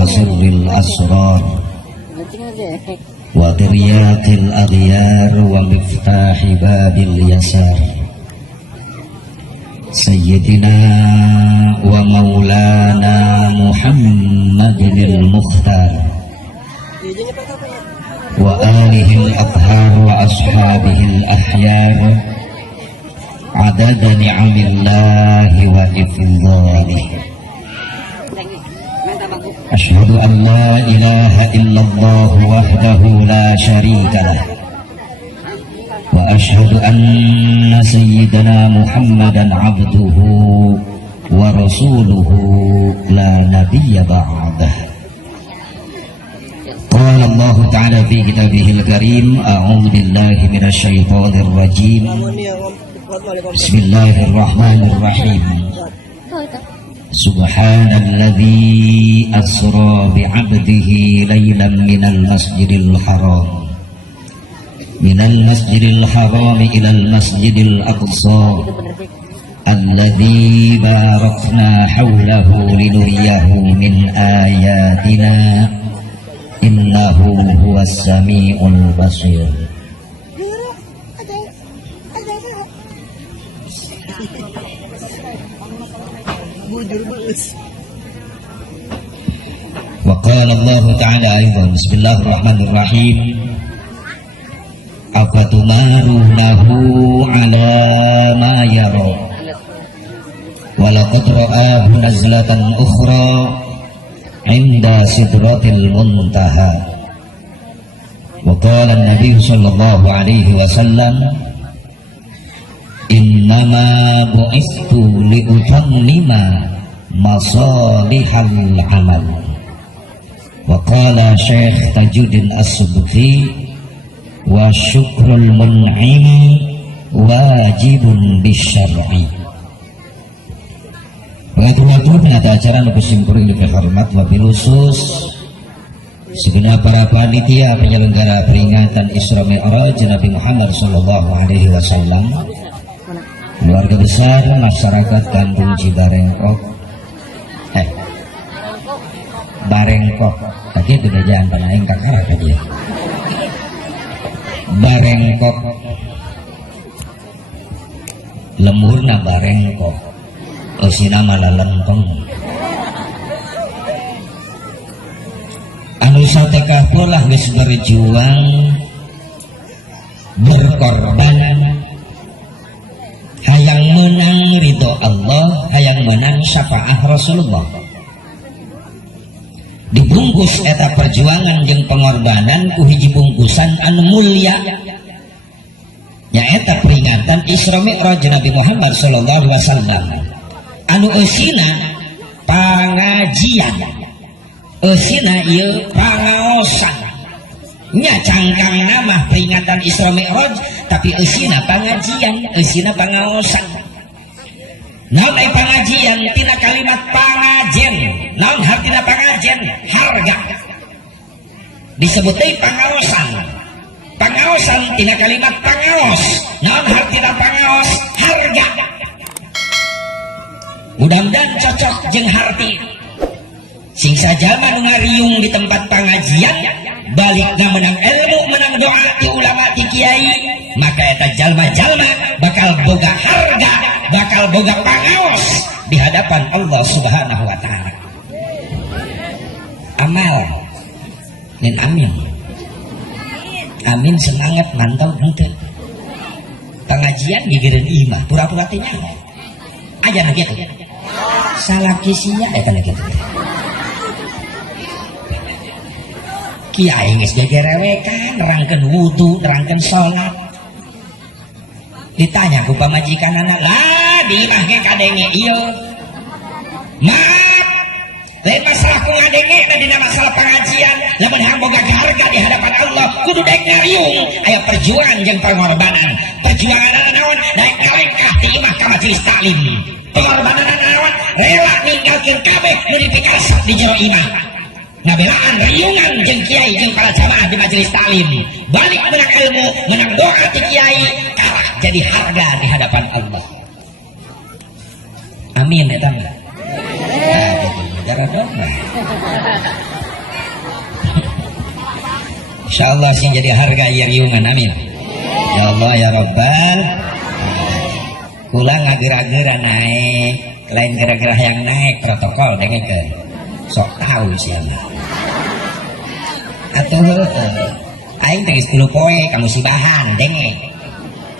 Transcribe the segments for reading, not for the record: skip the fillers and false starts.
وسر الأسرار وترياق الأغيار ومفتاح باب اليسار سيدنا ومولانا محمد المختار وآله الأطهار وأصحابه الأحيار عدد نعم الله وإفضاله. أشهد أن لا إله إلا الله وحده لا شريك له وأشهد أن سيدنا محمدا عبده ورسوله لا نبي بعده. قال الله تعالى في كتابه الكريم أعوذ بالله من الشيطان الرجيم بسم الله الرحمن الرحيم سبحان الذي أسرى بعبده ليلا من المسجد الحرام إلى المسجد الأقصى الذي باركنا حوله لنريه من آياتنا إنه هو السميع البصير. وقال الله تعالى أيضا بسم الله الرحمن الرحيم أفتمارونه على ما يرى ولقد رآه نزلة أخرى عند سدرة المنتهى. وقال النبي صلى الله عليه وسلم إنما بعثت لأتمم مصالح العمل. وقال شيخ تاجuddin as-Subki وشكر المنعم واجب بالشرع. Pengatur-atur penata acara nukusim kuring dihormat wabil khusus segenap para panitia penyelenggara peringatan Isra Mi'raj Nabi Muhammad sallallahu alaihi wasallam, keluarga besar masyarakat Kampung Cibarengkok Barengkok kaki itu udah jangan panaing kakara kan dia Barengkok lemurna Barengkok osina malah lentong anu satekah polah geus berjuang berkorban hayang menang ridho Allah, hayang menang syafaat Rasulullah. Dibungkus eta perjuangan jeung pengorbanan ku hiji bungkusan anu mulia nyaeta peringatan Isra Mi'raj Nabi Muhammad sallallahu alaihi wasallam anu eusina pangajian, eusina ieu pangaosan nya cangkang nama peringatan Isra Mi'raj tapi eusina pangajian, eusina pangaosan. Naon ai pangajian tina kalimat pangajen, naon hartina pangajen? Harga. Disebut teh pangaosan. Pangaosan tina kalimat pangaos, naon hartina pangaos? Harga. Mudah-mudahan cocok jeung harti sing sajalma nu ngariung di tempat pengajian balikna menang ilmu, menang doa ti ulama ti kiai, maka eta jalma-jalma bakal boga harga, bakal boga pangaos di hadapan Allah Subhanahu wa taala. Amal dan amin. Amin semangat mantau henteu. Pengajian gigireun imah pura-pura teh nyaho. Aja na kitu. Salaki sia eta na kitu. Kiai geus jajarewekan nerangkeun wudu, nerangkeun salat. Ditanya ku pamajikanana, "Lah, di imah ge kadenge ieu." Maaf, lain masalah ku ngadenge da dina masalah pengajian, lamun hayang boga harga di hadapan Allah, kudu daek ngariung aya perjuangan jeung pengorbanan. Perjuangan naon? Daek ngalengkah di imah ka majelis taklim. Pengorbanan naon? Rela ninggalkeun kabeh nu dipikaresep di jero imah. Ngabelaan riungan jeung kiai jeung para jamaah di majelis taklim. Balik menang ilmu, menang doa ti kiai, kalah jadi harga di hadapan Allah. Amin eta. Nah, gitu. Negara doa. insyaallah sing jadi harga yeriungan amin ya Allah ya Rabbal kula ngager-ager naik lain gara-gara yang naik protokol dengan ke sok tahu siapa atau aing teh 10 poe kamu sibahan denge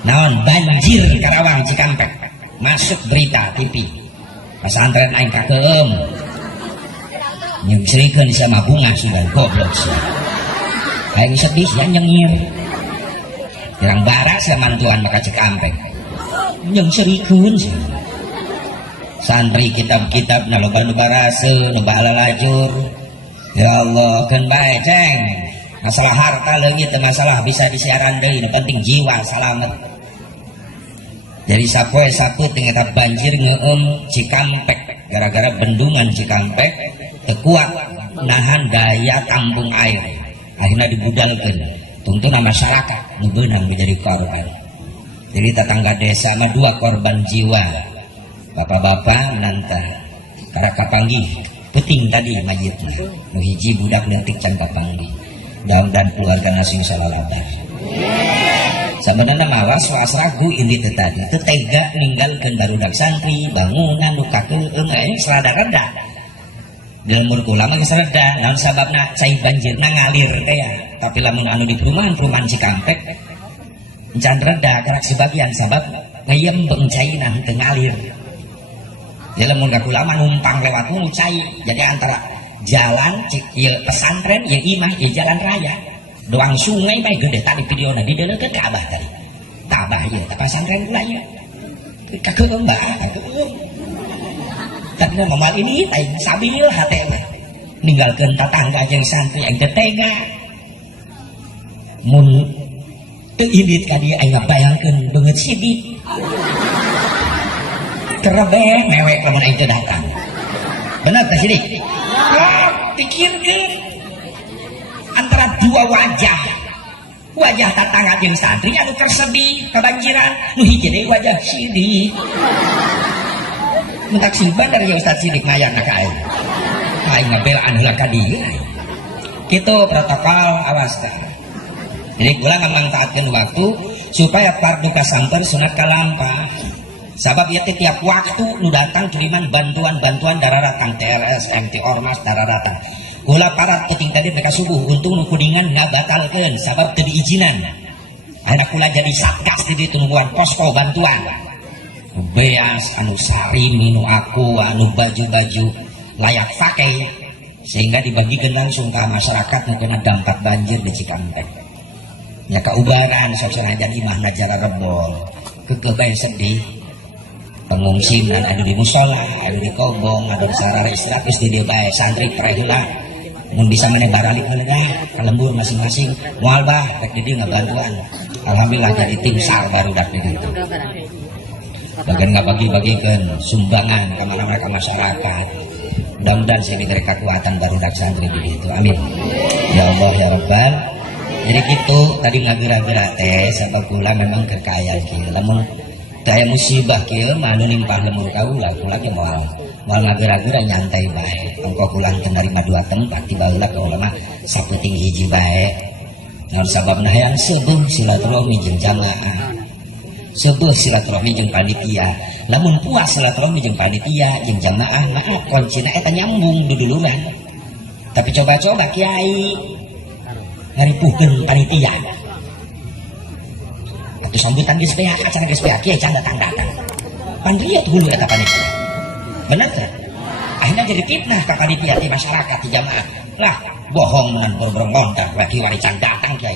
naon banjir Karawang Cikampek masuk berita TV pesantren aing kakeum nyungsrikeun sama bunga sudah goblok sih aing sedih ya nyengir yang bara samantuan maka Cikampek nyungsrikeun sih santri kitab-kitab naloba nu barase nu bahala lajur ya Allah keun bae ceng masalah harta leungit masalah bisa disiaran deui nu penting jiwa salamet jadi sapoe sakut dengan banjir ngeum Cikampek gara-gara bendungan Cikampek tekuat nahan daya tampung air akhirnya dibudalkan tuntunan masyarakat nu beunang menjadi korban jadi tetangga desa mah 2 korban jiwa bapak-bapak nanta karena kapanggih puting tadi mayitnya nu hiji budak leutik can kapanggih dan keluarga nasing salalabar sebenarnya mawas was ragu ini tadi itu tega ninggalkeun barudak santri bangunan nu kakeung serada-rada dalam kula mah geus reda naon sababna cai banjirna ngalir kaya tapi lamun anu di perumahan Cikampek encan reda karak sebagian sabab ngayembeng caina teu ngalir jadi lamun kula mah numpang lewat cai jadi antara jalan ieu pesantren ieu imah ieu jalan raya doang sungai mah gede tadi videona di deuleukeun ka abah tadi tabah ieu teh pesantren kula ieu kakeung mbah kakeung karena mamal ini lain sabil hati mah ninggalkeun tatangga jeung santri aing teh tega mun teu indit ka dieu aing bayangkeun beungeut sidik kerebeh mewek lamun aing teu datang bener teh sidik pikirkeun antara 2 wajah tatangga jeung santri anu kersedih kebanjiran nu hiji deui wajah sidik mentak simpan dari Ustaz Sidik ngayang ka aing aing ngabelaan heula ka dieu kitu protokol awas tah jadi kula ngamanfaatkeun waktu supaya fardu kasamper sunat kalampah sabab ieu tiap waktu nu datang kiriman bantuan dararatan TLS MT Ormas dararatan kula parat penting tadi mereka subuh untung nu kudingan ngabatalkeun sabab teu diizinan anak kula jadi satgas di tungguan posko bantuan beas anu sari minu aku anu baju-baju layak pakai sehingga dibagikan langsung ke masyarakat yang kena dampak banjir di Cikampek ya kaubaran sosana dan imah najara rebol kekebay sedih pengungsi dan ada di musola ada di kobong ada di sarara istirahat di dia bae santri perahila mun bisa meneh baralik heula ka lembur masing-masing moal bah rek di dieu ngabantuan alhamdulillah jadi tim SAR baru dak di ditu bagian nggak bagi-bagikan sumbangan kemana mereka masyarakat mudah-mudahan saya diberi kekuatan baru dak santri begitu amin ya Allah ya Rabbal jadi gitu tadi ngagira-gira teh sebab kula memang kekayaan kieu lamun daya musibah kieu mah anu nimpah lemur kaula kula ge moal ngagira-gira nyantai bae engko kula teu narima 2 tempat tiba heula kaula mah saputing hiji bae naon sababna hayang seubeung silaturahmi jeung jamaah sebuah silaturahmi jeung panitia lamun puas silaturahmi jeung panitia jeung jamaah maaf kuncina eta nyambung duduluran tapi coba-coba kiai ngaripuhkeun panitia atuh sambutan geus beak acara geus beak kiai can datang-datang pan rieu hulu eta panitia bener teh akhirnya jadi fitnah ka panitia di masyarakat di jamaah lah bohong dengan borong ngontak lagi wari can datang kiai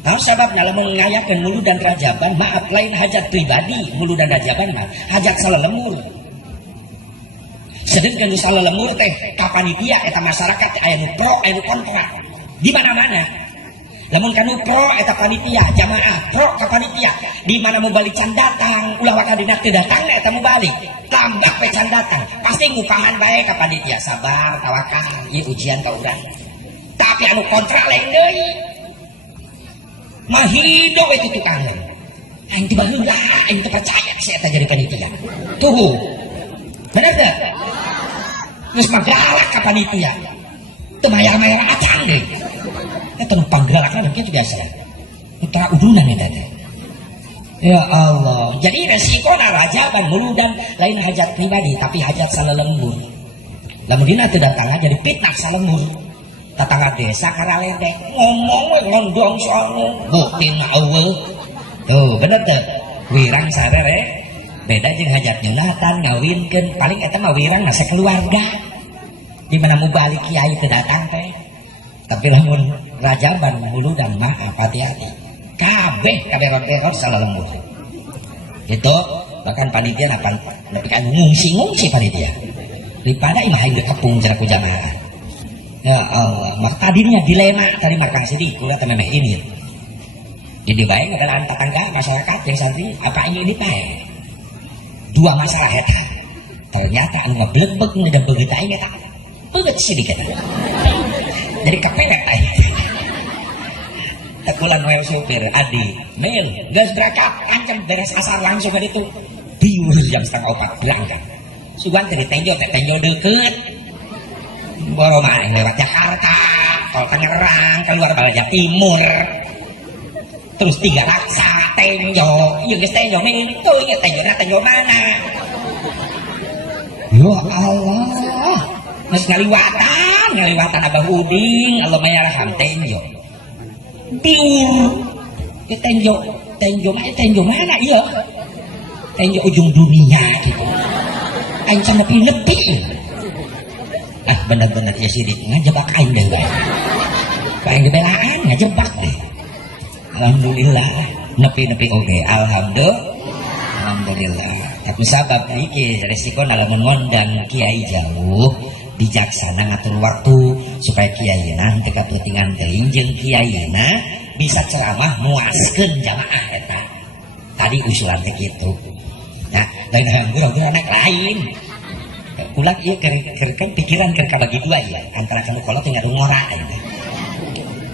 tahu sebabnya lamun ngayakeun mulu dan rajaban maaf lain hajat pribadi mulu dan rajaban mah hajat salelemur sedengkeun salelemur teh ka panitia eta masyarakat aya nu pro aya nu kontra di mana-mana lamun kanu pro eta panitia jamaah pro ka panitia di mana mau balik can datang ulah wakadina teu datang eta mau balik tambah pe can datang pasti ngupahan bae ka panitia sabar tawakal ieu ujian ka urang tapi anu kontra lain deui mah hidup itu tukang aing tiba heula aing teu percaya si eta jadi panitia tuh bener teh geus mah galak ka panitia teu mayar-mayar acang deh Eta nu panggalakan kitu biasa. Putra udunan eta teh. Ya Allah. Jadi resiko rajaban muludan lain hajat pribadi tapi hajat salelembur. Lamun dina teu datang jadi fitnah salembur. Tetangga desa karaledek ngomong we londong soalnya buktina eueuh. Tuh bener teh. Wirang sarere beda jeung hajat nyunatan ngawinkeun paling eta mah wirang na sakeluarga. Di mana mubalik kiai teu datang teh. Tapi lamun rajaban muludan mah hati-hati. Kabeh erot salah lembur. Itu bahkan panitia apa nepi ka ngungsi panitia. Daripada imah hayang dikepung cenah ku jamaah. Ya Allah, mak tadinya dilema tadi Kang Sidi kuda teh memeh ini. Jadi bae ngadalaan tetangga masyarakat yang santri apa ini bae. Dua masalah eta. Ternyata anu ngablegbeg nu da beugit aing eta. Beugit sedikit. Jadi kepelet aing. Tekulan wae supir Adi, Mil, geus berangkat, kancen beres asar langsung ka ditu. Diur jam 3:30 berangkat. Sugan teh ditenjo teh tenjo deukeut. Boro mah lewat Jakarta, tol Tangerang, keluar Balaja Timur. Terus 3 raksa tenjo, ieu geus tenjo mintu nya tenjo mana? Ya Allah. Geus ngaliwatan Abah Uding, Allah mayarham tenjo. Diur tenjo mana iya tenjo ujung dunia gitu aing can nepi bener-bener ya sidik ngajebak aing deh bae aing gebelaan ngajebak deh alhamdulillah nepi oge alhamdulillah tapi sabab iki resiko lamun ngondang kiai jauh bijaksana ngatur waktu supaya kiayeuna teu kapentingan teuing jeung kiayeuna bisa ceramah muaskeun jamaah eta. Tadi usulan teh kitu. Nah, lain hanggeul anak lain. Ulah ieu keur pikiran keur kabagi dua ya, antara kanu kolot jeung anu ngora eta.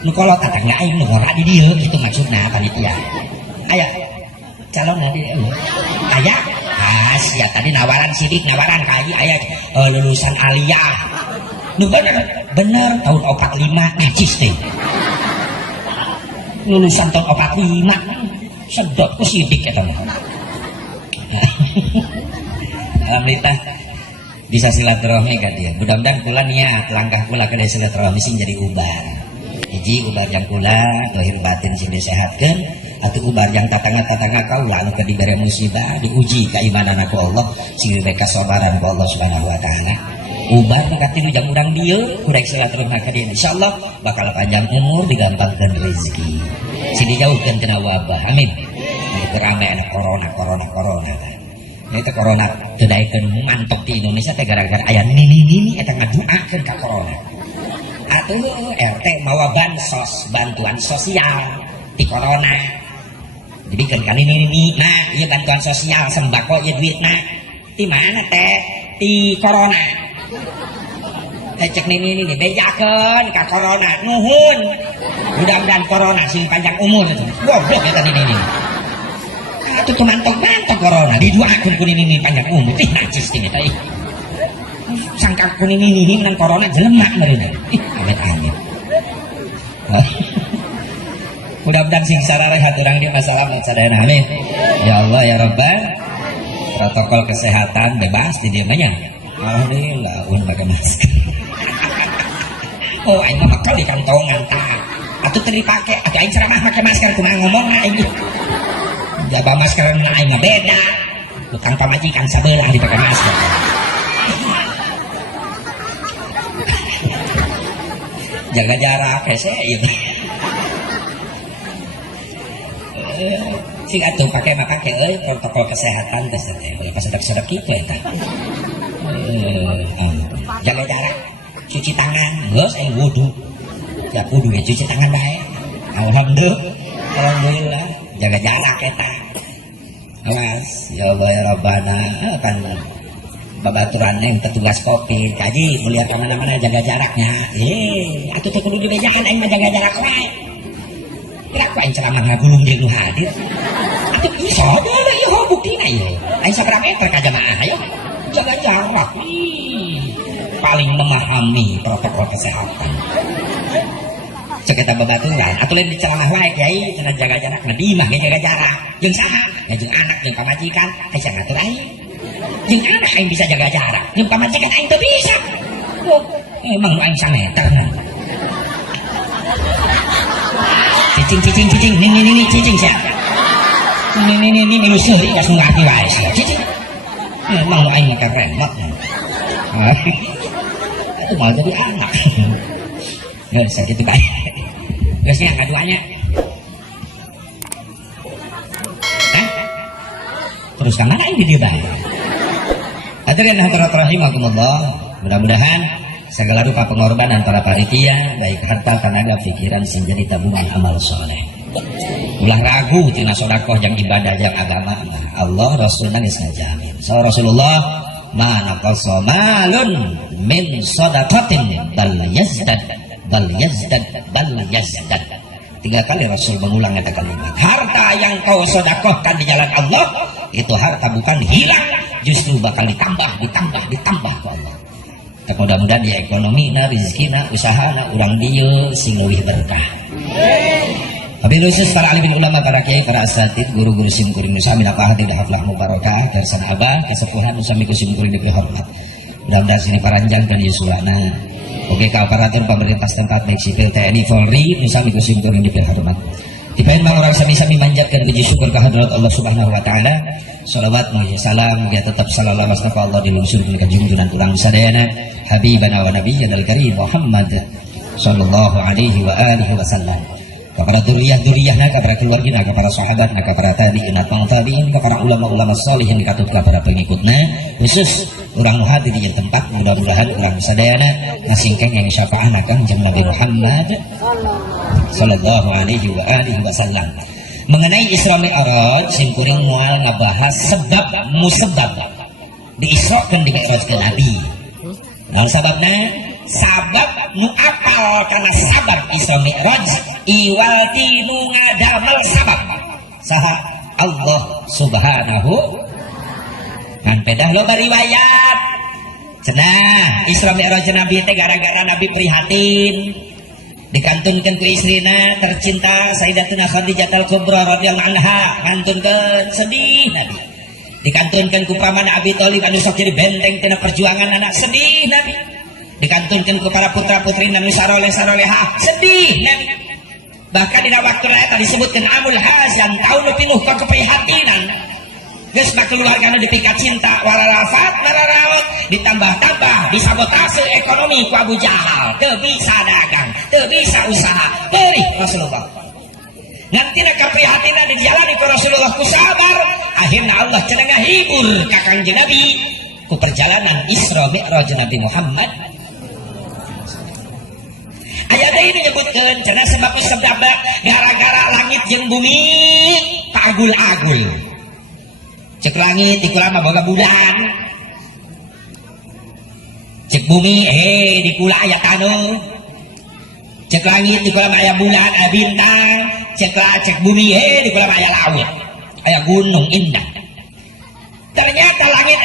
Nu kolot tatangna aing nu ngora di dieu kitu maksudna panitia. Aya calon nanti aya ya tadi nawaran sidik nawaran kaji ayat lulusan aliyah nu bener tahun 45 najis teh lulusan tahun 45 sedot ku sidik eta mah alhamdulillah bisa silaturahmi ka dia mudah-mudahan kula niat langkah kula ke silaturahmi sing jadi ubar hiji ubar yang kula lahir batin sing disehatkeun atau ubar yang tatangga kaula anu dibere musibah diuji keimanan aku Allah sing diberi kesabaran ku Allah Subhanahu wa taala. Ubar ka tilu jam urang dieu kurang silaturahmi ka dieu insyaallah bakal panjang umur digampangkeun rezeki. Sing dijauhkeun tina wabah. Amin. Teu rame ana corona. Eta corona teu daekeun mantok di Indonesia teh gara-gara aya nini eta ngaduakeun ka corona. Atuh RT mawa bansos, bantuan sosial di corona. Jadi kan kali ini nah iya bantuan sosial sembako ya duit nah di mana teh di corona cek ini bejakan ke corona nuhun mudah-mudahan corona sing panjang umur itu goblok ya tadi ini itu tuh mantap corona di dua akun kuning ini panjang umur ih najis ini tadi sangka kuning ini nang corona jelemak mereka amit mudah-mudahan sing sarare haturang di masalah sadayana amin ya Allah ya Rabbal protokol kesehatan bebas di dieu mah nya alhamdulillah pakai masker oh aing mah bakal di kantongan tah atuh teu dipake atuh aing ceramah make masker kumaha ngomongna aing jaba masker na aing mah beda tukang pamajikan sabelah dipake masker jaga jarak hese ieu sing atuh pakai protokol kesehatan teh teh pas sedek-sedek kitu eta. Jaga jarak, cuci tangan, geus aing wudu. Ya wudu ya cuci tangan bae. Alhamdulillah, jaga jarak eta. Awas, ya Allah ya Rabbana kan babaturan yang petugas Covid kaji mulia ka mana-mana jaga jaraknya. Atuh teh kudu dibejakan aing mah jaga jarak wae. Kira ku aing ceramah ngagulung jeung nu hadir. Atuh ieu saudara ieu buktina ieu. Aing sabaraha meter ka jamaah ayo. Jaga jarak. Paling memahami protokol kesehatan. Cek kita babaturan atuh lain di ceramah wae Kiai cenah jaga jarak di mah jaga jarak jeung saha ya jeung anak jeung pamajikan aya ngatur aing jeung anak aing bisa jaga jarak jeung pamajikan aing teu bisa oh emang aing sangeter cicing ini cicing sia ini nu seuri geus ngarti wae sia cicing emang aing keren banget itu malah jadi anak nggak bisa gitu baik biasanya ngaduannya terus kemana ini dia baik hadirin hadirat rahimakumullah mudah-mudahan segala rupa pengorbanan para panitia baik harta tenaga pikiran sing jadi tabungan amal soleh ulah ragu tina sodakoh yang ibadah yang agama Allah Rasulullah geus ngajamin so Rasulullah mana qasamalun min sadaqatin bal yazdad 3 kali Rasul mengulang kata kalimat harta yang kau sedekahkan di jalan Allah itu harta bukan hilang justru bakal ditambah ke Allah mudah-mudahan di ekonomi na rezekina usahana urang dieu sing leuwih berkah Wabil khusus para alim ulama, para kiai, para asatid, guru-guru simkuring nusa min apa hati dah haflah mubarakah kersan abah kesepuhan nusa miku simkuring dipihormat mudah-mudahan sini paranjang dan yusulana oke ke aparatur pemerintah setempat baik sipil TNI Polri nusa miku simkuring dipihormat dipain mang orang sami-sami manjatkan puji syukur kehadirat Allah Subhanahu wa taala shalawat muji salam mugi tetap sallallahu alaihi wasallam Allah dilungsurkeun ka junjungan urang sadayana habibana wa nabiyyana al-karim Muhammad sallallahu alaihi wa alihi wasallam kepada duriah-duriahna, kepada keluargina, kepada sahabatna, kepada tabi'in, tabi'in, kepada ulama-ulama salih yang dikatut kepada pengikutna, khusus orang hati di tempat mudah-mudahan orang sadayana nasingkeng yang syafaatna Kangjeng Nabi Muhammad sallallahu alaihi wa alihi wasallam. Mengenai Isra Mi'raj, simkuring moal ngabahas sebab musabab diisrokeun di Mi'rajkeun Nabi. Naon sababna? Sabab nu apal karena sabab Isra Mi'raj iwalti nu ngadamel sabab saha Allah Subhanahu kan pedah lo bariwayat cenah Isra Mi'raj Nabi teh gara-gara Nabi prihatin dikantunkeun ku istrina tercinta Sayyidatuna Khadijatul Kubra radhiyallahu anha ngantunkeun sedih Nabi dikantunkeun ku paman Abi Thalib anu sok jadi benteng tina perjuangan anak sedih Nabi dikantunkan kepada putra-putri Nabi saroleha sedih Nabi bahkan di waktu raya disebutkan amul hazan tahun pinuh ke keprihatinan geus keluargana dipikat cinta wararafat wararaut ditambah-tambah disabotase ekonomi ku Abu Jahal teu bisa dagang teu bisa usaha beri Rasulullah nanti keprihatinan dijalani ku Rasulullah ku sabar akhirnya Allah cenah ngahibur ka Kangjeng Nabi ku perjalanan Isra Mi'raj Nabi Muhammad. Ayat ini menyebutkan karena sebabnya sebab gara-gara langit jeung bumi pagul-agul cek langit di kula mah boga bulan cek bumi di kula aya tanu cek langit di kula mah aya bulan aya bintang cek bumi di kula mah aya laut aya gunung indah ternyata langit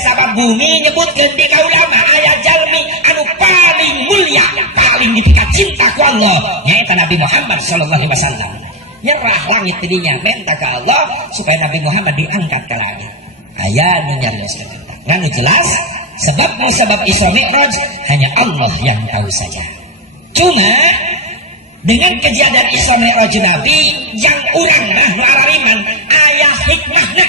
sabab bumi nyebutkeun di kaulama aya jalmi anu paling mulia paling dipikat cinta ku Allah nyaeta Nabi Muhammad sallallahu alaihi wasallam nyerah langit tidinya minta ke Allah supaya Nabi Muhammad diangkat ke langit aya nu nyarioskeun nganu jelas sebab Isra Mi'raj hanya Allah yang tahu saja cuma dengan kejadian Isra Mi'raj Nabi yang urang nu arariman aya hikmahna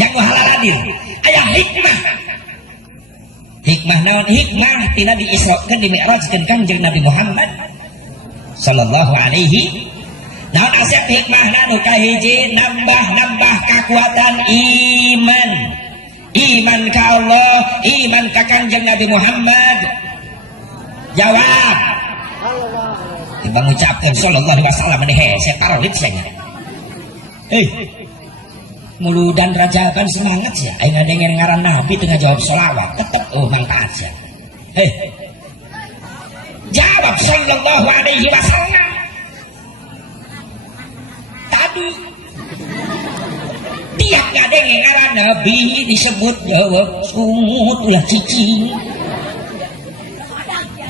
yang halaladir aya hikmah naon hikmah tina diisrokeun di mi'rajkeun Kangjeng Nabi Muhammad sallallahu alaihi naon asep hikmahna nu kahiji nambah kekuatan iman ka Allah iman ka Kangjeng Nabi Muhammad jawab timbang ngucapkeun sallallahu alaihi wasallam ini hese tarawih nya muludan rajakan semangat ya aing ngadengin ngaran Nabi tengah jawab sholawat tetep mangta aja jawab sallallahu alaihi wasallam tadi tiap ngadengin ngaran Nabi disebut jawab sumut ulah cicing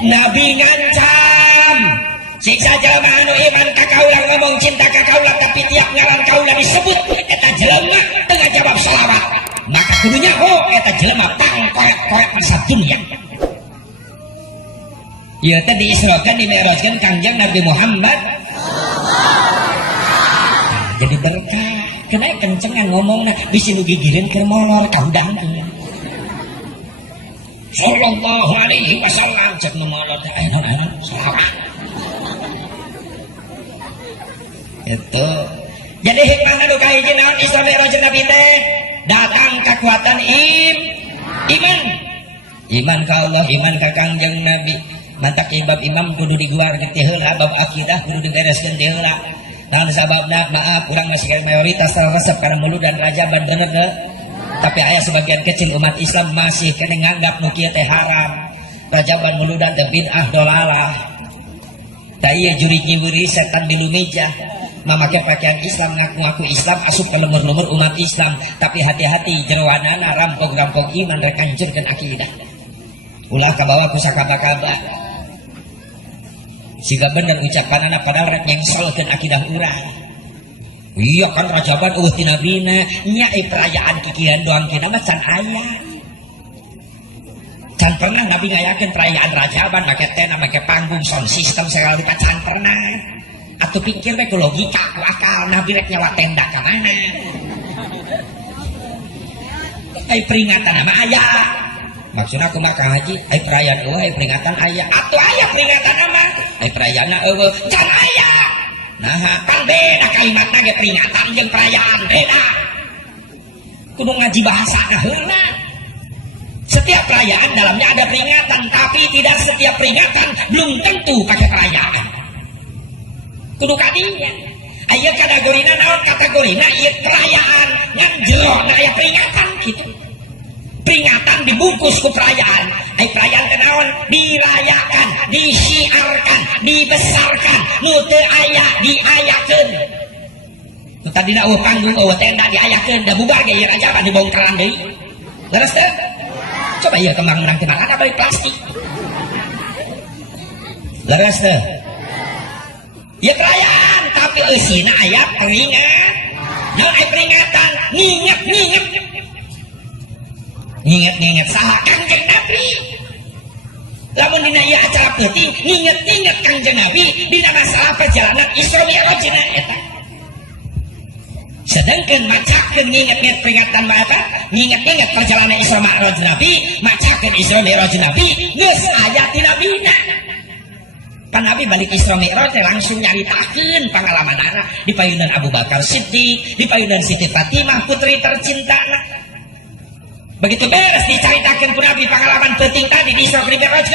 Nabi ngancam siksa jelema anu iman ka kaula ngomong cinta ka kaula tapi tiap ngaran kaula disebut eta jelema teu ngajawab shalawat maka kudunya eta jelema pangkoek-koek masa dunia. Ya tadi diisrokan dimi'rajkeun Kangjeng Nabi Muhammad. Jadi berkah kena kencengan ngomongna bisi nu gigireun keur molor kaudang sallallahu alaihi wasallam cek nu molor teh aya naon salawat itu. Jadi hikmahna nu kahiji naon Isra Mi'raj Nabi teh datang kekuatan iman ka Allah, iman ka Kangjeng Nabi. Mantak bab imam kudu diguar teh heula, bab akidah kudu dibereskeun teh heula. Namun sababna maaf kurang masih mayoritas resep karena mulut dan rajaban bener deh. Tapi ayah sebagian kecil umat Islam masih kena nganggap nu kieu teh haram. Rajaban muludan teh bid'ah dolalah. Da ieu juri nyiwuri setan di lumeja. Mamake pakaian Islam ngaku-ngaku Islam asup ke lemur-lemur umat Islam, tapi hati-hati jeroanana rampok-rampok iman rek hancurkeun akidah. Ulah kabawa ku sakaba-kaba. Siga bener ucapanana padahal rek nyengsolkeun akidah urang. Iya kan rajaban eueuh ti nabina nya perayaan kikian doang kina mah can aya. Can pernah nabi ngayakeun perayaan rajaban make tenda make panggung sound system segala rupa can pernah. Atuh pikir we ku logika ku akal nabi rek nyawa tenda ka mana. Ai peringatan mah aya. Maksudna aku mah haji ai perayaan eueuh ai peringatan aya. Atuh aya peringatan mah ai perayaan eueuh can aya. Nah, kan beda kalimatna ge peringatan jeung perayaan beda. Kudu ngaji bahasana heula. Setiap perayaan dalamnya ada peringatan, tapi tidak setiap peringatan belum tentu pakai perayaan. Kudu kadinya. Aya kategorina naon kategorina ieu perayaan ngan jero na aya peringatan gitu. Peringatan dibungkus ku perayaan. Ai perayaan teh naon? Dirayakan, disiarkan, dibesarkan, nu teu aya diayakeun. Nu tadina eueuh panggung eueuh tenda diayakeun, da bubar ge ieu rajaban dibongkaran deui. Leres teh? Coba ieu kembang menang teh makana balik plastik. Leres teh? Ya perayaan, tapi eusina aya peringat. Naon aya peringatan? Nginget saha Kangjeng Nabi. Lamun dina ieu acara penting nginget Kangjeng Nabi dina masalah perjalanan Isra Mi'raj eta. Sedangkan macakeun nginget peringatan mah apa? Nginget perjalanan Isra Mi'raj Nabi, macakeun Isra Mi'raj Nabi geus aya ti nabina. Pan Nabi balik Isra Mi'raj langsung nyaritakeun pangalamanana di payunan Abu Bakar Siddiq, di payunan Siti Fatimah putri tercintana. Begitu beres dicaritakeun ku Nabi pengalaman penting tadi di Isra Mi'raj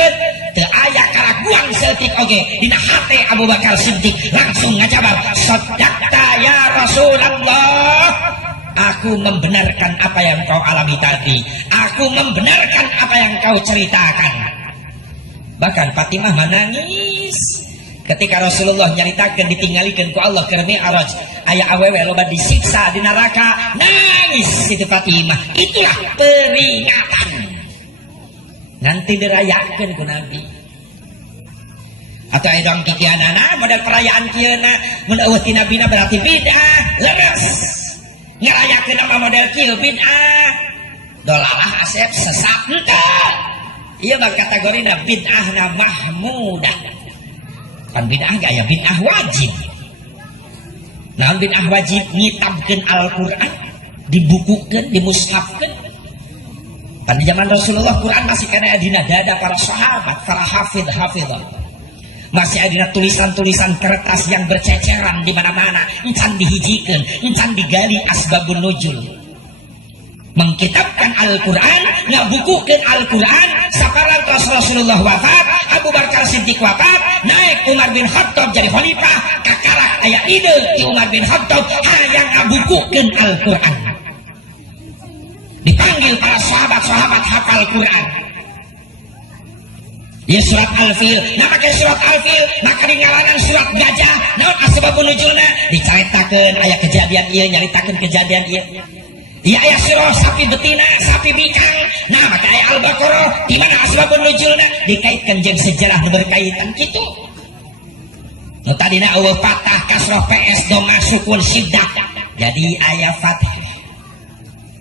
teu aya karaguan seutik oge dina hate Abu Bakar Siddiq langsung ngajawab sadaqta ya Rasulullah. Aku membenarkan apa yang kau alami tadi. Aku membenarkan apa yang kau ceritakan. Bahkan Fatimah menangis ketika Rasulullah nyaritakeun ditinggalikeun ku Allah keur Mi'raj aya awewe loba disiksa di neraka nangis Siti Fatimah. Itulah peringatan nanti dirayakeun ku Nabi. Atau aya dong kikianana model perayaan kieu na mun eueuh ti nabina berarti bid'ah leres ngarayakeun nama model kieu bid'ah dolalah asep sesat henteu. Ieu mah kategorina bid'ahna mahmudah. Pan bid'ah gak ya bid'ah wajib. Naon bid'ah wajib ngitabkeun Al-Qur'an, dibukukeun, dimushafkeun. Pan di zaman Rasulullah Quran masih kena dina dada para sahabat, para hafidh-hafidhah. Masih ada tulisan-tulisan kertas yang berceceran di mana-mana, encan dihijikeun, encan digali asbabun nuzul. Mengkitabkan Al-Quran, ngabukukeun Al-Quran, saparan Rasulullah wafat, Abu Bakar Siddiq wafat, naik Umar bin Khattab jadi khalifah, kakarak aya ide di Umar bin Khattab hayang ngabukukeun Al-Quran. Dipanggil para sahabat-sahabat hafal Quran. Ya surat Al-Fil, nah pakai surat Al-Fil, maka di ngalangan surat gajah, naon asbabun nuzulna, dicaritakeun aya kejadian ieu, nyaritakeun kejadian ieu. Ya ayah sirah sapi betina, sapi bikang. Nah maka ayah Al-Baqarah di mana asbabun nuzulna dikaitkan jeung sejarah berkaitan gitu. nu tadina eueuh fathah kasroh PS doma sukun syiddah jadi aya fathah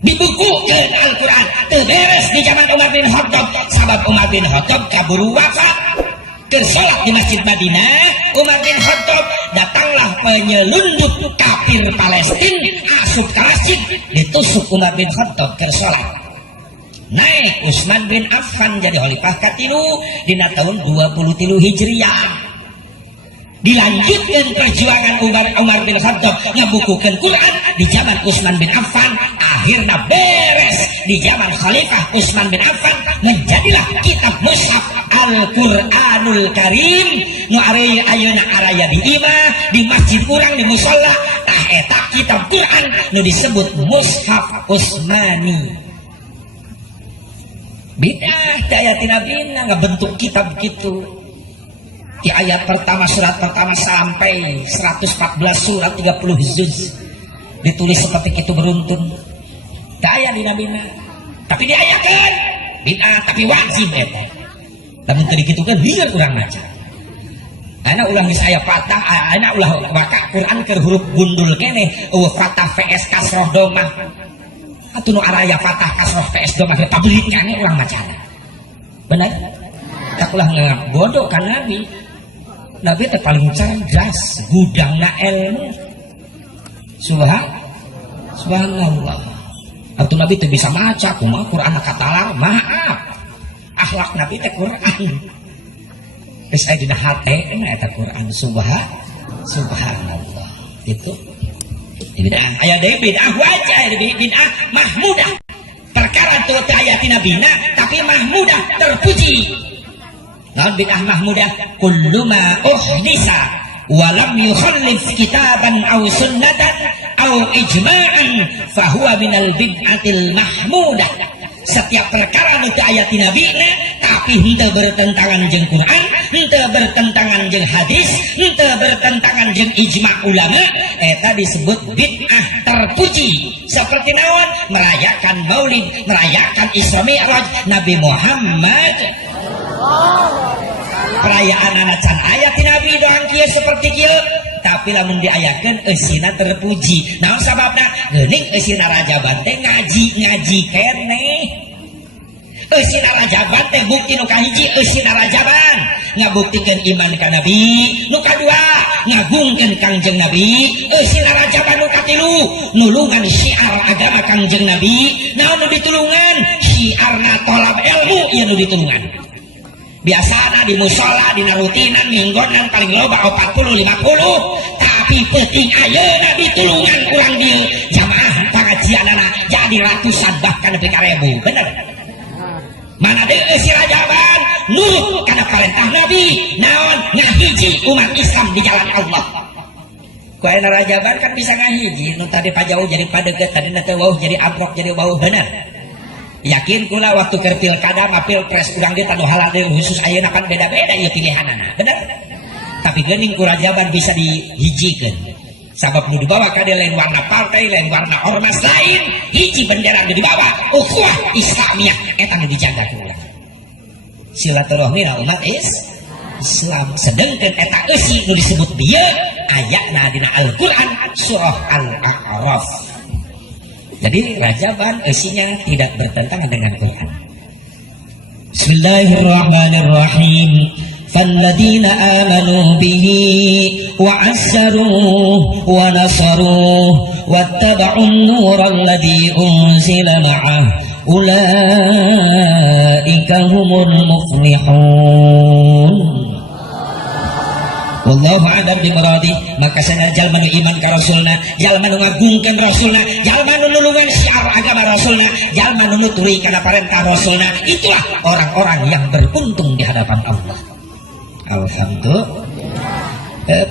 dibukukeun Al-Quran teu beres di zaman Umar bin Khattab sabab Umar bin Khattab kaburu wafat keur salat di Masjid Madinah. Umar bin Khattab datanglah penyelundup kafir Palestina asup ka masjid ditusuk Umar bin Khattab keur salat. Naik Utsman bin Affan jadi khalifah katilu dina tahun 23 Hijriah. Dilanjutkan perjuangan Umar bin Khattab ngabukukeun Quran di zaman Utsman bin Affan, akhirnya beres di zaman Khalifah Utsman bin Affan, menjadilah kitab mushaf Al-Qur'anul Karim nu ari ayeuna araya di imah di masjid urang di musalla tah eta kitab Quran nu disebut mushaf Utsmani. Bid'ah daya tina bina ngabentuk kitab gitu. Di ayat pertama surat pertama sampai 114 surat 30 juz ditulis seperti itu beruntun daya di nabina tapi diayakan bid'ah tapi wajib eta lamun teu dikitukeun lieur urang maca anak ulang geus aya fatah anak ulah baca Quran keur huruf gundul keneh eueuh fatah VS kasroh domah atuh nu araya fatah kasroh VS domah teh tabligh keneh urang macana bener tak ulah bodoh kan Nabi Nabi teh paling cerdas, gudangna ilmu. Subhanallah. Atuh Nabi teh bisa maca, kumaha Quran katalar, maaf. Akhlak Nabi teh Quran. Geus aya dina hatena eta Quran subhanallah. Gitu. Bid'ah aya deui bid'ah wajah, bid'ah mahmudah. Perkara teu aya tina bina tapi mahmudah terpuji. Naon bid'ah mahmudah kullu ma uhdisa wa lam yukhallif kitaban aw sunnatan aw ijma'an fahuwa minal bid'atil mahmudah. Setiap perkara nu teu aya ti nabina tapi henteu bertentangan jeung Quran, henteu bertentangan jeung hadis, henteu bertentangan jeung ijma' ulama, eta disebut bid'ah terpuji. Seperti naon? Merayakan Maulid, merayakan Isra Mi'raj Nabi Muhammad. Perayaan anak can ayat Nabi doang kieu seperti kieu tapi lamun diayakeun eusina terpuji. Naon sababna? Geuning eusina Rajaban teh ngaji keneh. Eusina Rajaban teh bukti nu kahiji eusina Rajaban ngabuktikeun iman ka Nabi, nu kadua ngagungkeun Kangjeng Nabi, eusina Rajaban nu katilu nulungan syiar agama Kangjeng Nabi. Naon nu ditulungan? Syiarna tolab ilmu ieu nu ditulungan. Biasana di musola dina rutinan minggonan paling loba 40-50 tapi penting ayeuna ditulungan urang dieu jamaah pengajianana jadi ratusan bahkan nepi ka 1000 bener mana deui si Rajaban nurut kana perintah Nabi naon ngahiji umat Islam di jalan Allah ku ayeuna Rajaban kan bisa ngahiji nu tadi pajauh jadi padeugeut tadi teh wauh jadi abrok jadi bau bener. Yakin kula waktu keur pilkada mah pilpres urang ge tanu halal khusus ayeuna kan beda-beda ieu pilihanana bener tapi geuning ku Rajaban bisa dihijikeun sabab nu dibawa ka dieu lain warna partai lain warna ormas lain hiji bendera nu dibawa ukhuwah Islamiyah eta nu dijaga ku urang silaturahmi umat Islam sedengkeun eta eusi nu disebut dieu ayatna dina Al-Qur'an surah Al-A'raf. Jadi Rajaban isinya tidak bertentangan dengan Quran. Bismillahirrahmanirrahim. Falladzina amanu bihi wa azzaruhu wa nasaruhu wattaba'un nural ladzi unzila ma'ah ulaika humul muflihun. Wallahu a'lam bimuradi. Maka sana jalma nu iman ka rasulna, jalma nu ngagungkeun rasulna, jalma nu nulungan syiar agama rasulna, jalma nu nuturi kana parentah rasulna, itulah orang-orang yang beruntung di hadapan Allah. Alhamdulillah.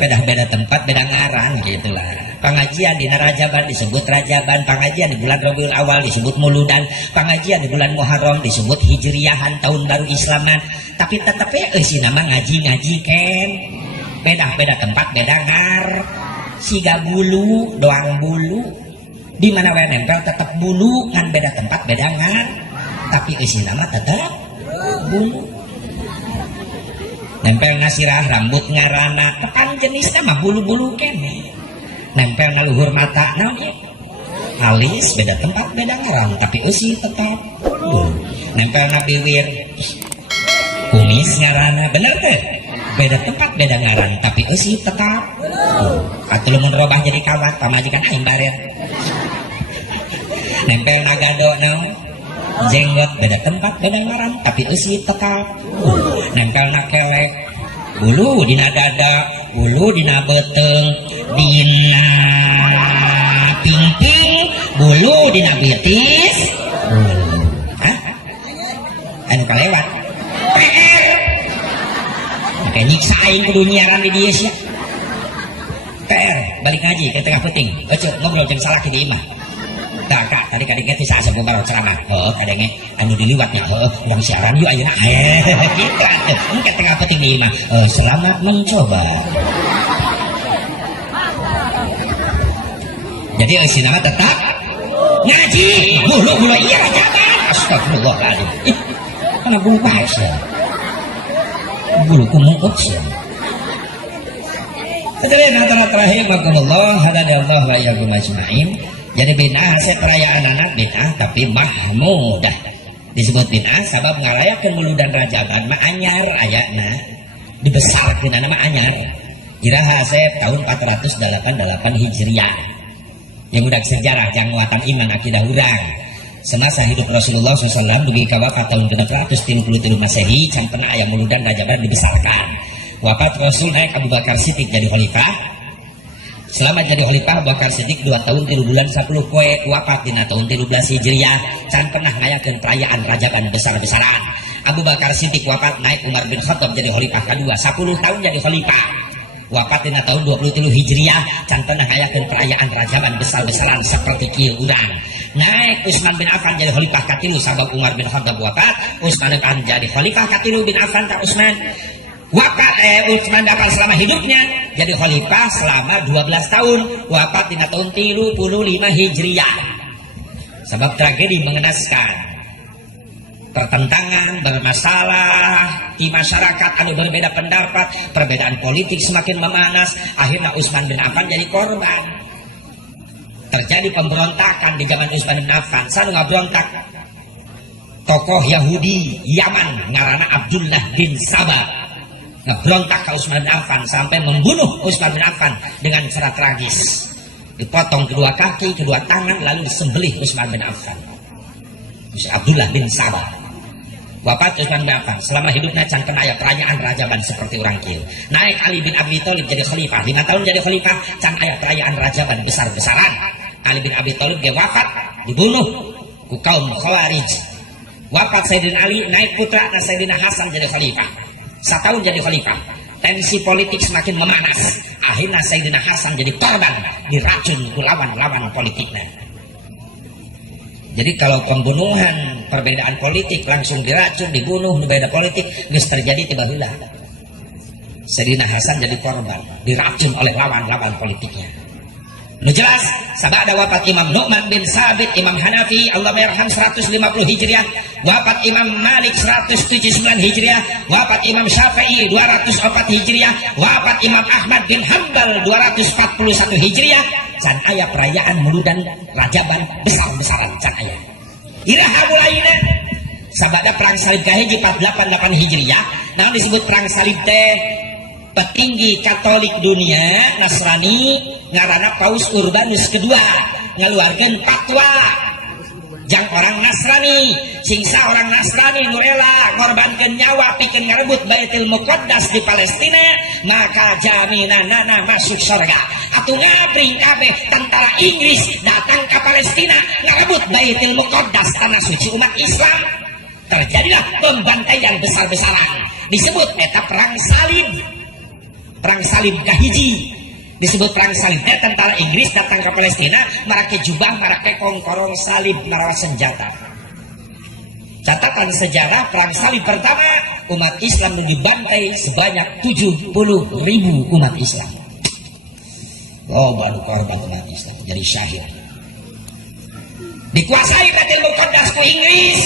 Beda-beda tempat, beda ngaran gitulah. Pengajian di Rajaban disebut Rajaban, pengajian di bulan Rabiul Awal disebut Muludan, pengajian di bulan Muharram disebut Hijriyahan, tahun baru Islaman. Tapi tetep eusi nama ngaji-ngaji kan. Beda-beda tempat, beda ngar. Siga bulu, doang bulu. Di mana we nempel tetap bulu, kan beda tempat, beda ngar. Tapi eusi nama tetap bulu. nempel nasirah rambut ngarana tekan jenis nama bulu-bulu kene nempel na luhur mata naon ya alis beda tempat beda ngaran tapi usi tetap nempel na bibir kumis ngarana bener teh beda tempat beda ngaran tapi usi tetap atuh mun robah jadi kawat pamajikan aing barel nempel na gado naon jenggot beda tempat beda ngaran tapi usi tetap nempel na kelek bulu dina dada bulu dina beteng dina pingping bulu dina betis hah anu kalewat PR kayak nyiksa aing kudu nyiaran di dieu sia PR balik ngaji ke tengah penting ece ngobrol jeung salaki di imah tak kak tadi kadang-kadang tisa asa bobaro ceramah kadang-kadang anu diliwatnya yang siaran yuk ayeuna gitu ke tengah penting di imah selamat mencoba. Jadi si nama tetap ngaji bulu iya rajaban astagfirullahaladzim karena bulu bahas ya bulu kumungkut ya jadi antara terakhir makumullah hadadallah wa iyyakum ajma'in. Jadi bid'ah saya perayaan anak bid'ah tapi mahmudah disebut bid'ah sabab ngarayakeun muludan rajaban mah anyar ayatna dibesarkeun nama anyar iraha saya tahun 488 Hijriah yang udah sejarah yang muatan iman akidah urang semasa hidup Rasulullah SAW dugi ka wafat tahun ke-133 Masehi can pernah aya muludan rajaban dibesarkan wafat Rasul naik Abu Bakar Siddiq jadi khalifah. Selama jadi khalifah Abu Bakar Siddiq 2 tahun 3 bulan 10 poe wafat dina tahun 13 Hijriah can pernah ngayakeun perayaan rajaban besar-besaran. Abu Bakar Siddiq wafat naik Umar bin Khattab jadi khalifah kedua 10 tahun jadi khalifah wafat dina tahun 23 Hijriah can pernah ngayakeun perayaan rajaban besar-besaran seperti kieu urang. Naik Utsman bin Affan jadi khalifah katilu sabab Umar bin Khattab wafat Utsman bin Affan jadi khalifah katilu bin Affan ka Utsman wafat Utsman bin Affan selama hidupnya jadi khalifah selama 12 tahun wafat di tahun 35 Hijriah sebab tragedi mengenaskan pertentangan bermasalah di masyarakat anu berbeda pendapat perbedaan politik semakin memanas akhirnya Utsman bin Affan jadi korban terjadi pemberontakan di zaman Utsman bin Affan sanu ngabrontak tokoh Yahudi Yaman ngaranna Abdullah bin Sabah berontak ke Utsman bin Affan sampai membunuh Utsman bin Affan dengan cara tragis dipotong kedua kaki, kedua tangan lalu disembelih Utsman bin Affan Abdullah bin Sabah wafat Utsman bin Affan selama hidupnya can kena aya perayaan rajaban seperti orang kieu naik Ali bin Abi Thalib jadi khalifah 5 tahun jadi khalifah can aya perayaan rajaban besar-besaran Ali bin Abi Thalib dia wafat dibunuh ku kaum Khawarij wafat Sayyidina Ali naik putra Sayyidina Hasan jadi khalifah 1 tahun jadi khalifah tensi politik semakin memanas akhirnya Sayyidina Hasan jadi korban diracun ku lawan-lawan politiknya. Jadi kalau pembunuhan perbedaan politik langsung diracun dibunuh beda politik geus terjadi tiba heula Sayyidina Hasan jadi korban diracun oleh lawan-lawan politiknya. Nu jelas sabada wafat Imam Nu'man bin Sabit Imam Hanafi Allah merham 150 Hijriah wafat Imam Malik 179 Hijriah wafat Imam Syafi'i 204 Hijriah wafat Imam Ahmad bin Hanbal 241 Hijriah can aya perayaan muludan rajaban besar-besaran can aya iraha mulaina sabada perang salib kahiji 488 Hijriah naon disebut perang salib teh petinggi Katolik dunia Nasrani ngaranna Paus Urbanus kedua ngaluarkeun fatwa jang orang Nasrani singsa orang Nasrani nu rela ngorbankeun nyawa pikeun ngarebut Baitul Muqaddas di Palestina maka jaminanana masuk surga atuh ngabring kabeh tentara Inggris datang ke Palestina ngarebut Baitul Muqaddas tanah suci umat Islam terjadilah pembantaian besar-besaran disebut eta perang salib kahiji disebut perang salib tentara Inggris datang ke Palestina marake jubah marake kongkorong salib narawa senjata catatan sejarah perang salib pertama umat Islam dibantai sebanyak 70.000 umat Islam baru korban umat Islam jadi syahid dikuasai Baitul Muqaddas ku Inggris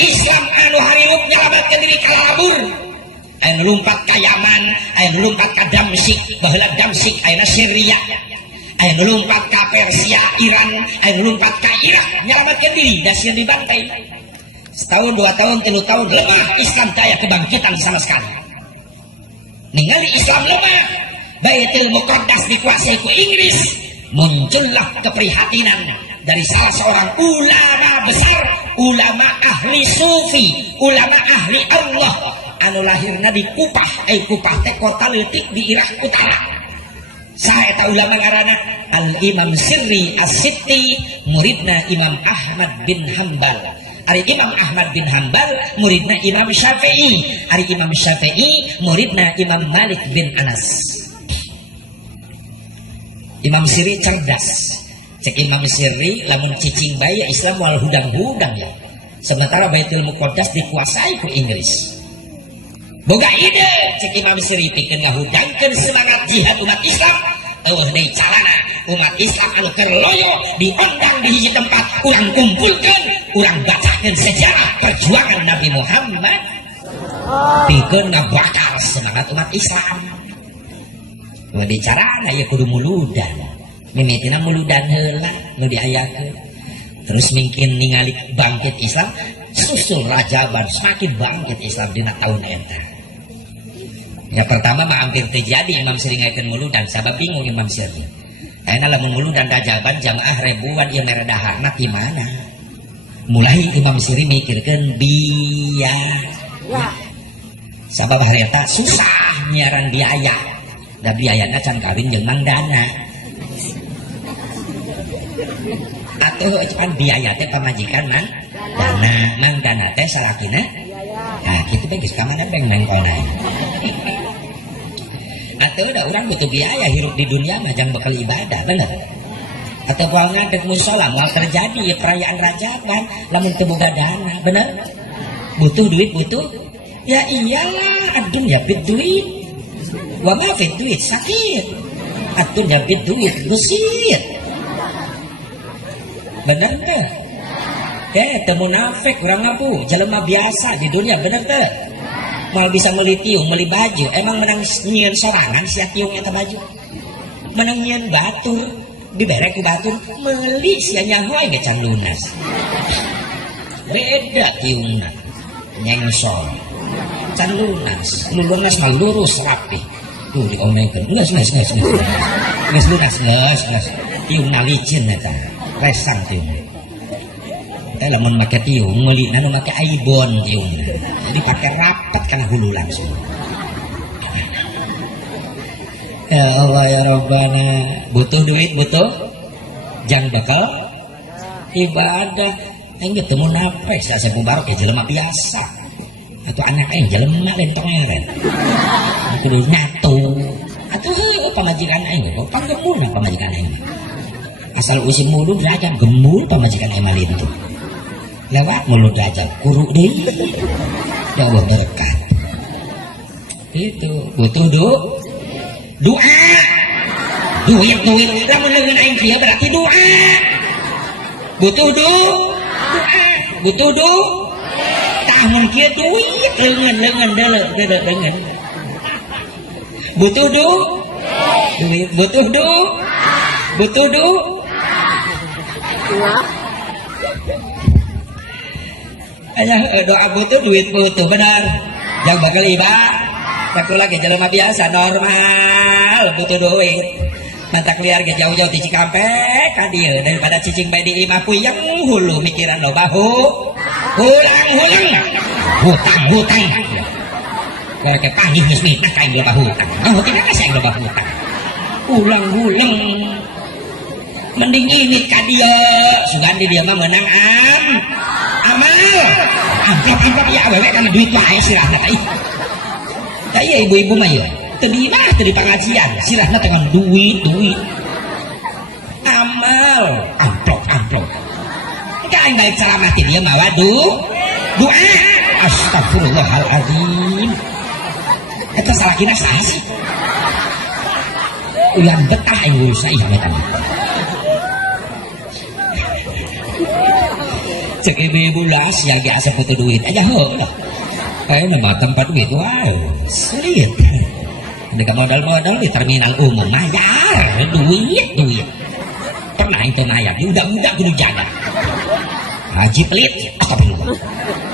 Islam anu hariluk nyelamatkan diri kalalabur aya lumpat ka Yaman, aya lumpat ka Damsyik, baheula Damsyik ayeuna Syria, aya lumpat ka Persia, Iran, aya lumpat ka Irak, nyelamatkeun diri da sieun dibantai. Setahun, 2 tahun, 3 tahun lemah Islam daya kebangkitan sama sekali. Ningali Islam lemah, Baitul Muqaddas dikuasai ku Inggris, muncullah keprihatinan dari salah seorang ulama besar, ulama ahli sufi, ulama ahli Allah, anu lahirna di Kupah, Kupah teh kota leutik di Irak Utara. Saha eta ulama ngaranna Al-Imam Sirri As-Sitti, muridna Imam Ahmad bin Hambal. Ari Imam Ahmad bin Hambal muridna Imam Syafi'i, ari Imam Syafi'i muridna Imam Malik bin Anas. Imam Sirri cerdas, cek Imam Sirri lamun cicing bayi Islam wal hudang-hudang ya, sementara Baitul Muqaddas dikuasai ku Inggris. Boga ide cek Imam Sirri pikeun ngahudangkeun semangat jihad umat Islam. Deui carana umat Islam anu keur loyo diundang di hiji tempat, urang kumpulkeun, urang bacakeun sejarah perjuangan Nabi Muhammad, pikeun ngabakar semangat umat Islam. Deui carana ya kudu muludan, mimitina muludan heula nu diayakeun. Terus mungkin ningali bangkit Islam, susul Rajaban semakin bangkit Islam dina taun eta. Ya pertama mah hampir terjadi Imam Sirri ngakeun muludan, sabab bingung Imam Sirri. Ayeuna lamun muludan Rajaban jamaah ribuan ieu mere daharna di mana? Mulai Imam Sirri mikirkeun biaya. Sabab hari eta susah nyiaran biaya. Da biayana can kawin jeung Mang Dana. Atuh can biaya teh pamajikan Mang Dana, Mang Dana teh salakina. Nah, kitu bae geus ka mana beng mengkona. Atau udah orang butuh biaya hirup di dunia mah jangan bakal ibadah, bener? Atau kalau ngadeg musola mau terjadi ya perayaan Rajaban lamun teu boga dana, bener? Butuh duit butuh? Ya iyalah, adun ya bid duit. Wa ma fit duit sakit. Adun ya bid duit besit. Bener teh? Teu munafik urang ngapu, jelema biasa di dunia, bener teh? Mal bisa meli tiung, meli baju, emang menang nyieun sorangan sia tiungnya teh baju. Menang nyieun batur, dibere ku batur, meuli sia nyahoy ge can lunas. Beda tiungna, nyengsol. Can lunas, nu lunas mah lurus rapi. Tuh diomengkeun, geus. Geus lunas, geus. Tiungna licin eta, resang tiungna. Teh lamun make tiung meulina nu make aibon tiung. Jadi pakai rapat kana hulu langsung. Ya Allah ya Rabbana, butuh duit butuh jang bakal ibadah. Engge teu munafik saya mubarak ya jelema biasa. Atuh anak aing jelema lain pangeran. Kudu nyatu. Atuh heuh pamajikan aing kok panggemul pamajikan aing. Asal usim mulut aja gemul pamajikan aing malintu. Lewat mulut aja kuruk deh. Ya Allah berkat. Itu butuh doa. Duit lamun leungeun aing kieu berarti doa. Butuh doa. Butuh doa. Tahun kieu duit leungeun deuleu. Butuh doa. Duit butuh doa. Butuh doa. Doa butuh duit butuh benar. Yang bakal ibadah tak lagi jelema biasa normal butuh duit. Mantak liar ge jauh-jauh di Cikampek ka dieu daripada cicing bae di imah puyeng hulu mikiran lo bahu hulang hutang kayak panggih geus mitah ka lo bahu hutang. Oh tidak ka saya lo bahu hutang. Ulang mending ini ka dieu sugan di dieu mah meunang amal amplop ya awewe kana duit wae sirahna teh. Da ieu ibu-ibu mah ieu teu di mah teu di pangajian sirahna teh duit amal amplop ka aing balik salamat ti dieu mah doa astagfirullahalazim. Eta salakina saha sih? Ulang betah aing urus ieu eta. Cek ibu-ibu las yang biasa butuh duit aja heuh. Nama tempat duit, wow, sulit. Dengan modal-modal di terminal umum, mayar, duit. Pernah itu mayar, udah kudu jaga. Haji pelit, astagfirullah.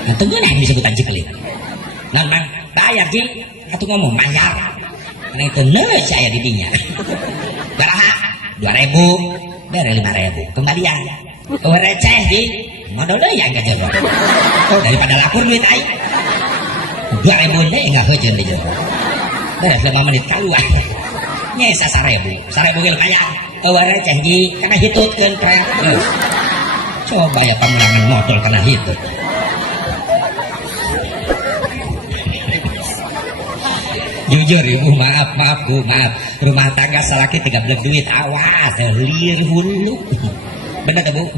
Nah, tunggu yang disebut haji pelit. Nah, bayar ji, atau ngomong mayar. Nah itu saya didinya. Baraha 2.000, dari 5.000, kembalian. Receh ji, modal deh yang gak jaga. Oh daripada lapor duit aing. 2.000 deh nggak hujan di jaga. Beres 5 menit keluar. Nyesa 1.000 gil kaya. Receh ji, karena hitutkan krep. Coba ya pemenangan modal karena hitut. Jujur ibu, maaf bu, maaf. Rumah tangga salaki 13 duit, awas, lir hulu. Bener tak bu?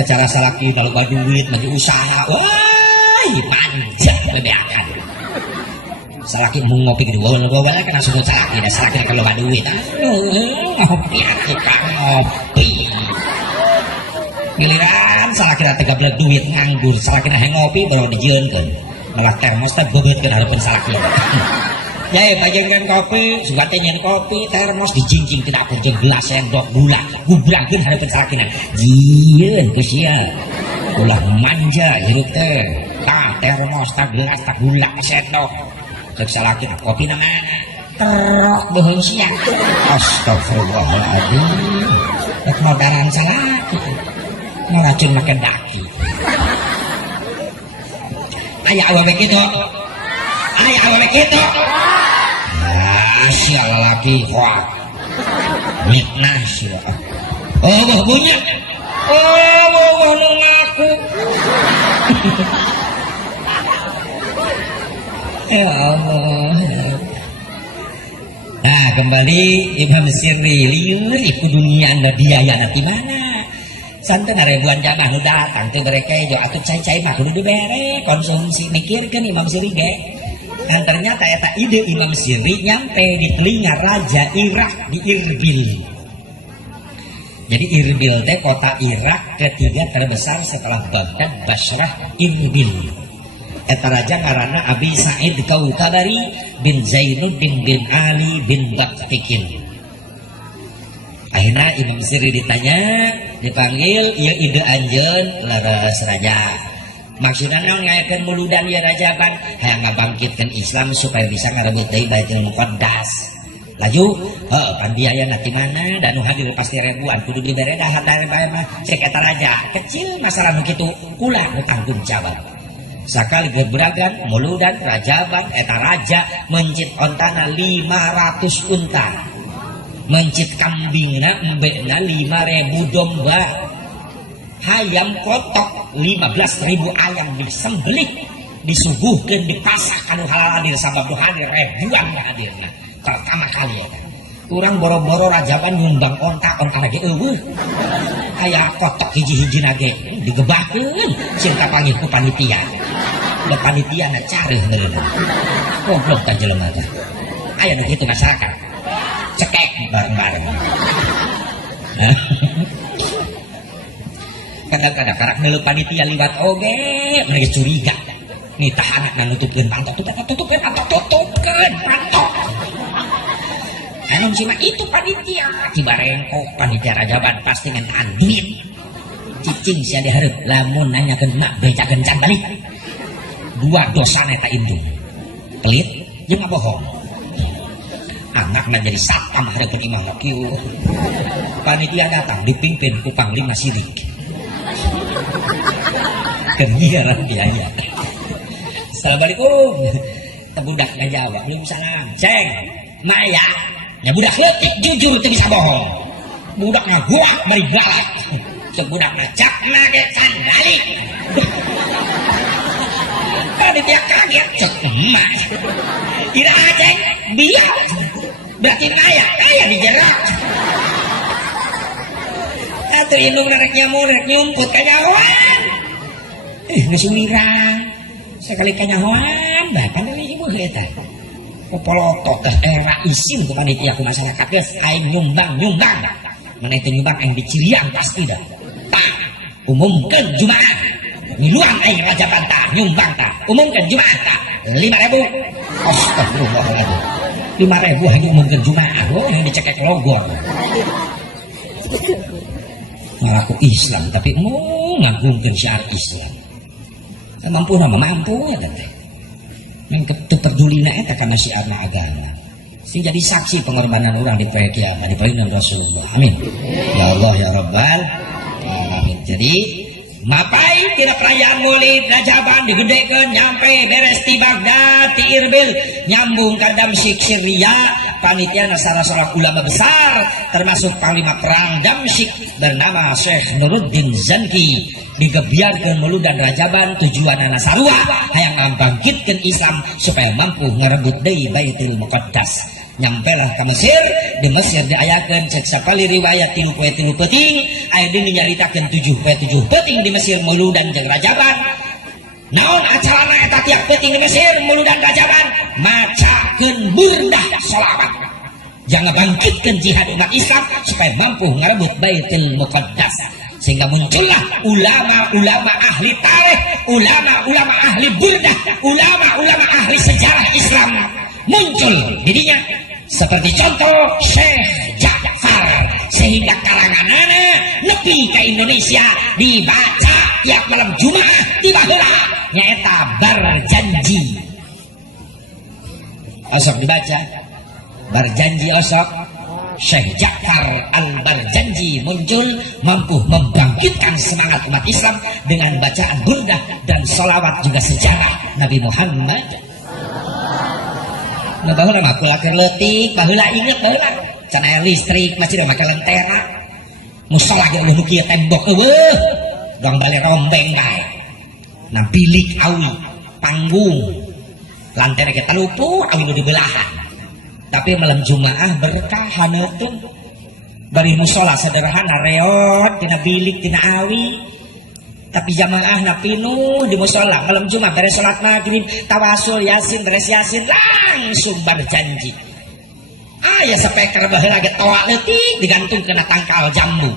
Cara salaki kalau duit, maju usaha, wah, manja lebih akan. Salaki mau ngopi gitu, bawa kena sumut salaki, dan salaki kalau duit, ngopi aku kan ngopi. Giliran salaki 13 duit nganggur, salaki ngopi baru dijeunkeun. Malah termos teh beubeutkeun hareupeun salaki. Ya bajengan kopi, sugate nyen kopi, termos dijingking tina dapur jeung gelas sendok gula, gubrangkeun hareupeun salakina. Jieun geus sia. Ulah manja hirup teh. Tah termos, tah gelas, tah gula, sendok. Ceuk salakina kopina mana? Terok beuheung sia. Astagfirullahaladzim. Rek modaran salaki. Ngaracun make daki. Ayah awewe kitu. Sial laki hoak. Mitnah sia. Oh, bunyi. Oh, nu ngaku. Ya Allah. Nah, kembali Imam Sirri liur iku dunia anda biaya nanti mana? Santen ribuan jamaah nu datang teh mereka jo atuh cai-cai mah kudu dibere konsumsi mikirkeun Imam Sirri ge. Dan ternyata eta ide Imam Sirri nyampe di telinga Raja Irak di Irbil. Jadi Irbil teh kota Irak ketiga terbesar setelah Baghdad, Basrah, Irbil. Eta raja ngaranna Abi Sa'id Kautabari bin Zainuddin bin Ali bin Baktikin. Akhirnya Imam Sirri ditanya, dipanggil, iya ide anjeun leres raja. Maksudnya naon ngayakeun muludan ya raja pan, hayang ngabangkitkeun Islam supaya bisa ngarebut deui Baitul Muqaddas. Laju, pan biaya nanti mana dan nu hadir pasti ribuan kudu dibere dahar dari bae mah cek eta raja. Kecil masalah nu kitu ulah nu tanggung jawab. Sakali gebragan muludan rajaban eta raja mencit ontana 500 unta. Mencit kambingna embekna 5.000 domba, hayam kotok 15.000 ayam disembelih, disuguhkeun dipasak anu halal hadir sabab nu hadir ribuan hadirna pertama kali ya. Kurang boro-boro rajaban nyumbang onta lagi eueuh. Aya kotok hiji-hiji nage digebahkeun cinta panggil ku panitia. Da panitia na careuh meureun. Goblok tah jelema teh. Aya nu kitu masyarakat. Cekek bareng-bareng. Kadang-kadang karak neuleuh panitia liwat oge mereka curiga. Nih tahanan nutupkeun pantok, tutupkeun pantok. Anu cuma itu panitia, cibarengkok panitia rajaban pasti ngentaan duit. Cicing sia dihareup lamun nanyakeun mak bejakeun can balik. Dua dosa eta indung. Pelit jeung ngabohong. Anakna jadi satpam hareupeun imam kieu. Panitia datang dipimpin ku panglima sirik. Kenyiaran biaya. Assalamualaikum. Budak ngajawab, belum salam. Ceng, Maya. Ya budak leutik jujur teu bisa bohong. Budak ngaguak bari galak. Cek budak ngacak nage sandali. Panitia kaget cek emak. Ira ceng, biar. Berarti kaya dijerak. Atuh indung rek nyumput kanyahoan. Geus wirang. Sekali kanyahoan, bahkan dari ibu eta. Popolotok teh era isin ku panitia ku masyarakat geus aing nyumbang. Mana itu nyumbang aing dicirian pasti dah. Umumkeun Jumaah. miluan aing Rajaban tah nyumbang tah umumkeun Jumaah tah 5.000. Astagfirullahaladzim, 5.000 hanya umumkeun Jumaah yang dicekek logor. Ngaku Islam tapi mau ngagungkeun syiar Islam. Mampu nama mampu ya teh. Yang pedulina eta kana syiarna agama. Sing jadi saksi pengorbanan orang di poe kiamat di poe Rasulullah. Amin. Ya Allah ya Rabbal alamin. Jadi mapai tina perayaan Maulid Rajaban digedekeun nyampe beres ti Baghdad ti Irbil nyambung ka Damsyik Syria. Panitia salah ulama besar termasuk panglima perang Damsyik bernama Syekh Nuruddin Zanki digebiarkeun Mauludan Rajaban tujuanna sarua hayang membangkitkeun Islam supaya mampu ngarebut deui Baitul Muqaddas. Nyampelah ke Mesir, di Mesir diayakeun cek sakali riwayat 3 poe 3 peuting aya deui nyaritakeun 7 poe 7 peuting di Mesir Mauludan jeung Rajaban. Naon acarana eta tiap peuting di Mesir Mauludan Rajaban? Macakeun burdah sholawat. Jangan bangkitkan jihad umat Islam supaya mampu ngarebut Baitul Muqaddas. Sehingga muncullah ulama-ulama ahli tarikh, ulama-ulama ahli burdah, ulama-ulama ahli sejarah Islam muncul didinya. Seperti contoh Syekh Ja'far, sehingga karanganana nepi ke Indonesia dibaca tiap malam Jumaah di baheula nyaeta Barjanji. Osok dibaca Barjanji osok. Syekh Ja'far Al-Barjanji muncul mampu membangkitkan semangat umat Islam dengan bacaan burdah dan sholawat juga sejarah Nabi Muhammad. Nah baheula mah kula keur leutik, baheula inget baheula can aya listrik masih da make lentera. Musola ge nu kieu tembok eueuh, dong bale rombeng bae. Nah bilik awi, panggung. Lantera ge talupu awi nu dibelahan. Tapi malam Jumaah berkah haneutun bari musola sederhana reot tina bilik tina awi, tapi jamaah na pinuh di musola malam Jumaah beres salat maghrib tawasul yasin beres yasin langsung Barjanji. Aya speaker baheula ge toa leutik digantungkeun ka tangkal jambu.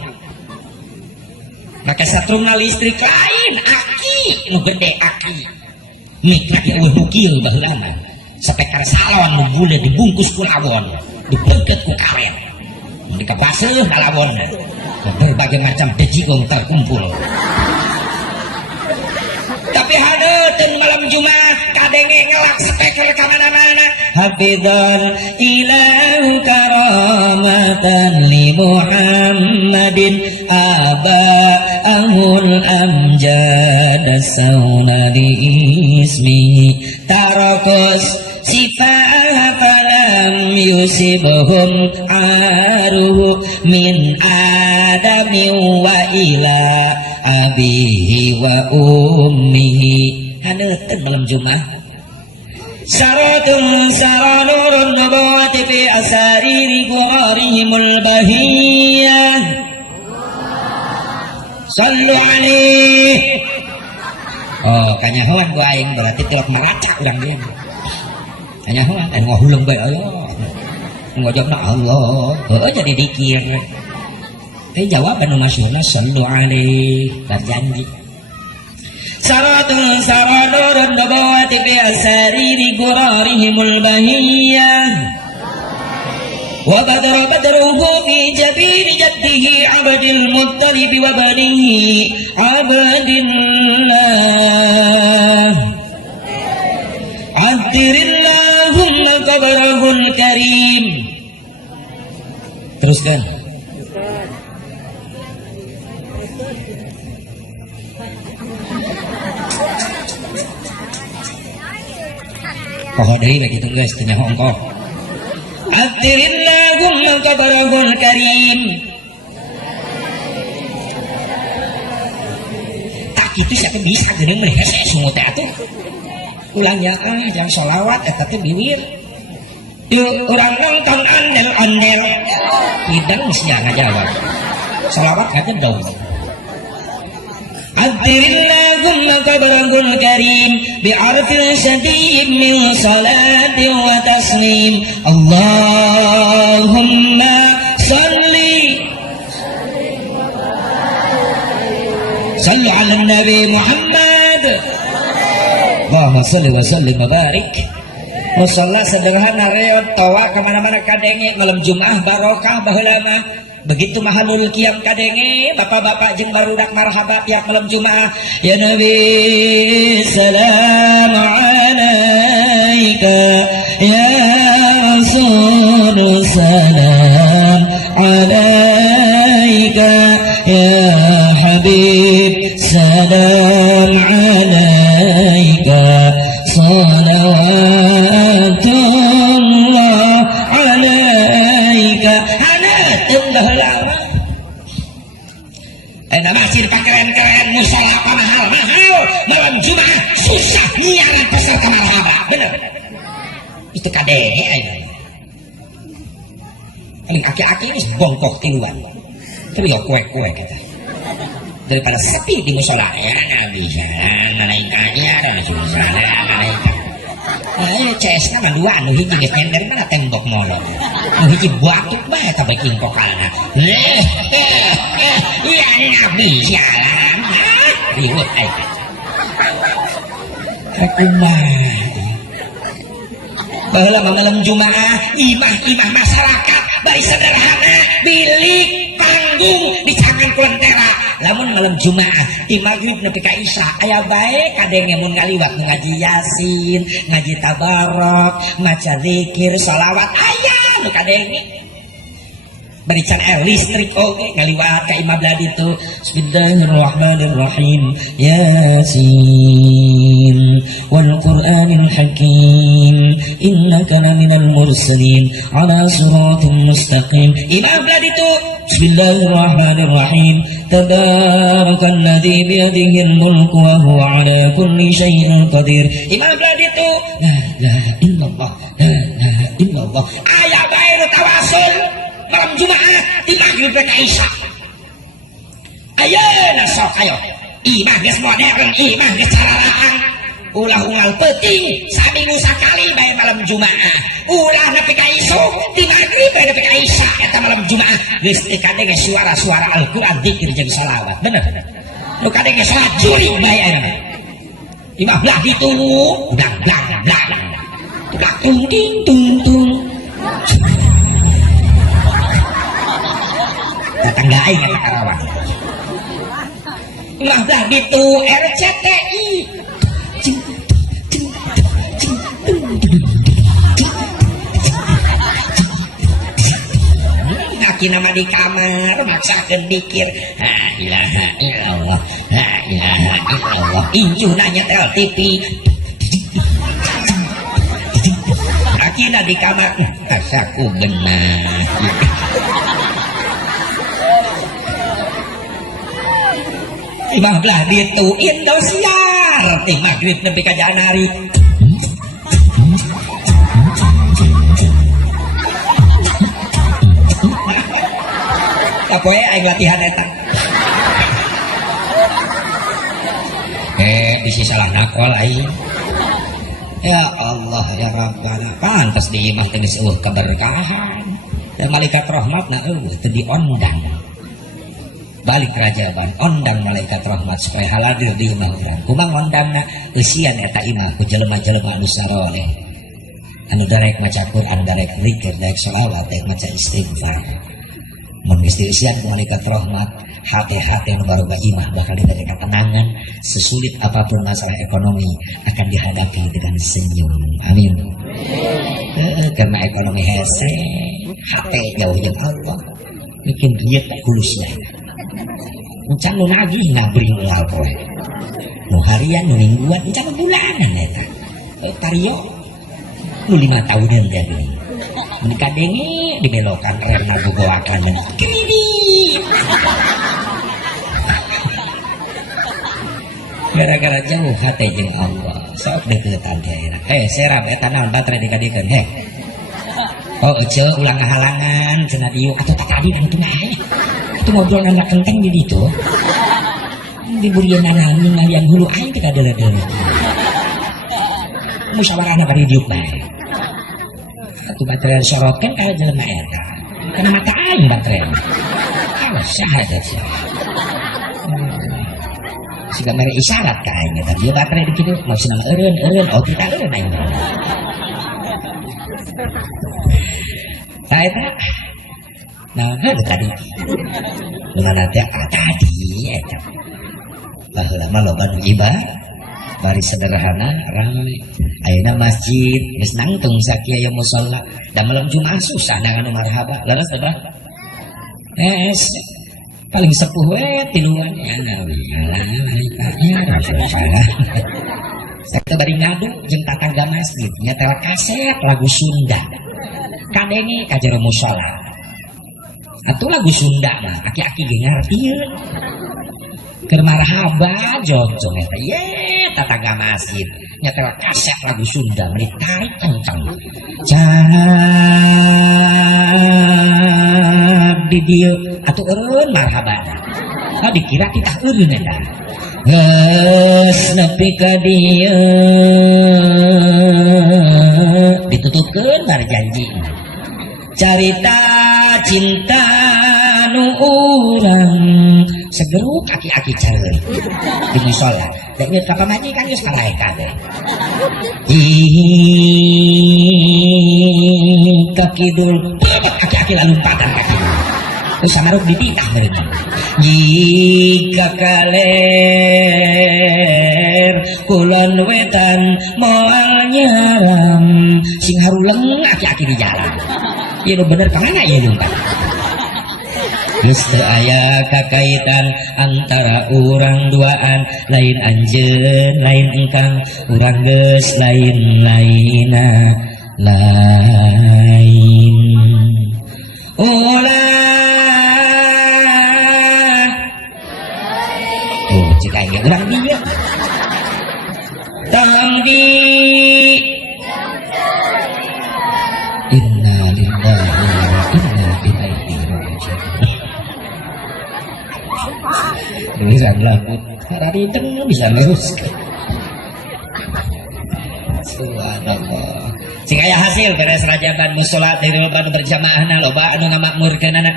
Make satrumna listrik lain aki nu gede aki. Mikna ge eueuh mukil baheula mah. Speaker salon nu bule dibungkus ku lawon, dibeukeut ku karet. Mun dikabaseuh ka lawon. Berbagai macam dejigong terkumpul. Tapi hadeutun malam Jumat kadenge ngelak speaker ka mana-mana. Hafidhal ilahu karamatan li Muhammadin aba'ahul amjad sauna li ismi tarakos sifah falam yusibhum aruhu min adami wa ila abihi wa ummihi. Haneutun malam Jumaah saratun saranurun nubuwati fi asariri qurarihimul bahiyah sallu alaihi. Oh kanyahoan ku aing berarti telok meraca urang dia. Kanyahoan anu ngahuleng bae aya. Ngojobna Allah, heueuh jadi dikir. Teh jawaban nu masyhurna sallu alaihi Barjanji. Saratun saradurun nubuwati fi asariri qurarihimul bahiyah wa badruhu fi jabiri jaddihi abdil muttalib wa banihi abdillah addirillahumma qabrahul karim. Teruskan. Poho deui begitu geus teu nyaho engko. Addirillahumma qabrahul karim. Tak kitu siapa bisa geuning meureun hese sungut teh atuh. Ulangnya jangan sholawat eta teh biwir. Yuk urang nonton ondel-ondel. Hidang sia ngajawab. Sholawat aja dong. Addirillahumma qabrahul karim bi'arfil syadid min salatin wa taslim. Allahumma salli sallu ala nabi Muhammad Allahumma sholli wa sallim wa barik. Musalla sederhana reot tawa kemana-mana kadenge malam Jumat barokah baheula mah. Begitu mahalul qiyam kadenge bapak-bapak jeung barudak marhaba tiap malam Jumat. Ya Nabi salam alaika ya Rasul salam alaika ya Habib salam alaika salawatullah alaika hanatum bahlama masjid keren-keren musola apa mahal-mahal malam Jumat susah nyiaran peserta marhaba bener itu kadenge aja paling aki-aki ini bongkok tiluan tapi gak kue-kue kata daripada sepi di musola ya nggak bisa malaikatnya ada susah malaikat ayo CS kan dua anu hiji geus nyender mana tembok molor anu hiji batuk bae ta beuking pokalna ya nggak bisa lah ribut aja kumaha baheula malam Jumaah imah masyarakat bari sederhana bilik panggung dicangan kulentera lamun malam Jumaah di maghrib nepi ka isya aya bae kadenge mun ngaliwat ngaji yasin ngaji tabarok maca zikir shalawat aya nu kadenge bari can air listrik oge ngaliwat ka imam bladi tu bismillahirrahmanirrahim yasin wal qur'anil hakim innaka laminal mursalin ala siratin mustaqim imam bladi tu bismillahirrahmanirrahim tabarakalladzi biyadihil mulku wa huwa ala kulli syai'in qadir imam bladi tu la ilaha illallah la ilaha illallah aya bae nu tawasul malam Jumaah di maghrib ka isya ayeuna sok ayo imah geus modern imah geus cararaan ulah unggal peuting saminggu sakali bae malam Jumaah ulah nepi ka isu di maghrib bae nepi ka isya eta malam Jumaah geus kadenge suara-suara Al-Qur'an zikir jeung shalawat bener nu kadenge salat juring bae ayeuna imah belah ditu blang blang blang blang tung ting tung tung tetangga aing eta Karawang ulah belah ditu RCTI ngaki nama di kamar maksakeun dikir la ilaha illallah la ilaha illallah inju nanya tel TV ngakina di kamar kasaku benar imah belah ditu Indosiar teh maghrib nepi ka janari kapoe aing latihan eta bisi salah nakol aing ya Allah ya Rabbana pantes di imah teh geus eueuh keberkahan dan malaikat rahmatna eueuh teu diondang balik kerajaan ondang malaikat rahmat supaya haladir di imah urang kumaha ngondangna eusian eta imah ku jelema-jelema anu saleh anu darek maca Quran darek zikir darek shalawat darek maca istighfar mun geus dieusian ku malaikat rahmat hati-hati anu baru imah bakal diberi ketenangan sesulit apapun masalah ekonomi akan dihadapi dengan senyum amin karena ekonomi hese hati jauh jeung Allah bikin dia tak kulusnya encan nu nagih ngabring ulah poe nu harian nu mingguan encan bulanan eta tario nu 5 tahunan jadi menikah denge dibelokan karena bogoakan dan kredit gara-gara jauh hati jeung Allah sok deukeutan teh serap eta naon baterai dikadikeun oh ece ulang halangan cenah dieu atuh tak kadi anu tengah aya itu ngobrol anak kenteng di ditu di burian anak ngalian hulu aing teh kadele-dele musyawarahna bari diuk bae atuh baterai sorotkeun ka jelema eta kana mata aing baterai awas sahadat suka mere isyarat kayaknya tapi dia baterai dikitu maksud nama eureun oh kita eureun aing nah eta nah tadi dengan nanti tadi eta baheula mah loba nu ibadah bari sederhana ramai ayeuna masjid geus nangtung sakieu musalla da malam Jumat susah anu marhaba leres teh paling sepuh tiluan ya nabi ya rasulullah sakta bari ngadu jeung tatangga masjid nyetel kaset lagu Sunda kadenge ka jero musala atuh lagu Sunda mah aki-aki ge ngartieun keur marhaba jonjong eta ye tatangga masjid nyetel kaset lagu Sunda meuli tarik kencang di dieu atuh eureun marhabana oh dikira kita eureun eta geus nepi ka dieu ditutupkeun bari janji carita cinta nu urang segeruk aki-aki careuri di musala da ieu ka pamajikan geus malaekat ka kidul aki-aki lalumpatan ka kidul terus samaruk dititah mereka jika kaler kulon wetan moal nyaram sing haruleng aki-aki di jalan ieu bener kemana ieu lumpat geus teu aya kakaitan antara urang duaan lain anjeun lain engkang urang geus lain-laina lain oh jika ini urang dia tamdi inna lillahi wa inna ilaihi raji'un bisa lagu hari tengah bisa lurus subhanallah sing aya hasil beres rajaban musholat dari loba berjamaahna loba anu ngamakmurkeun anak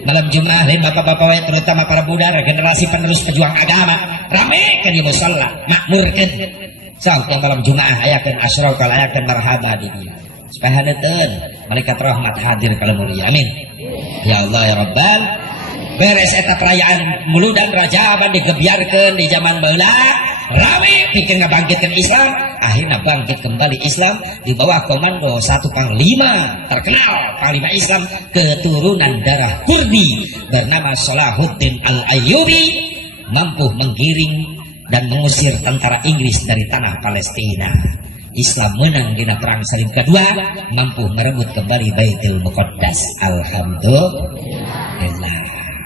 malam Jumat lain bapak-bapak we terutama para budak generasi penerus pejuang agama rame ke di mushola makmurkeun sok yang malam Jumat ayakeun asyraqal ayakeun marhaba di dieu supaya haneuteun malaikat rahmat hadir kalau mulia amin ya Allah ya Rabbal beres eta perayaan muludan rajaban digebiarkeun di zaman baheula rame pikir ngabangkitkan Islam akhirnya bangkit kembali Islam di bawah komando satu panglima terkenal panglima Islam keturunan darah Kurdi bernama Salahuddin Al-Ayyubi mampu menggiring dan mengusir tentara Inggris dari tanah Palestina. Islam menang di perang salib kedua mampu merebut kembali Baitul Muqaddas. Alhamdulillah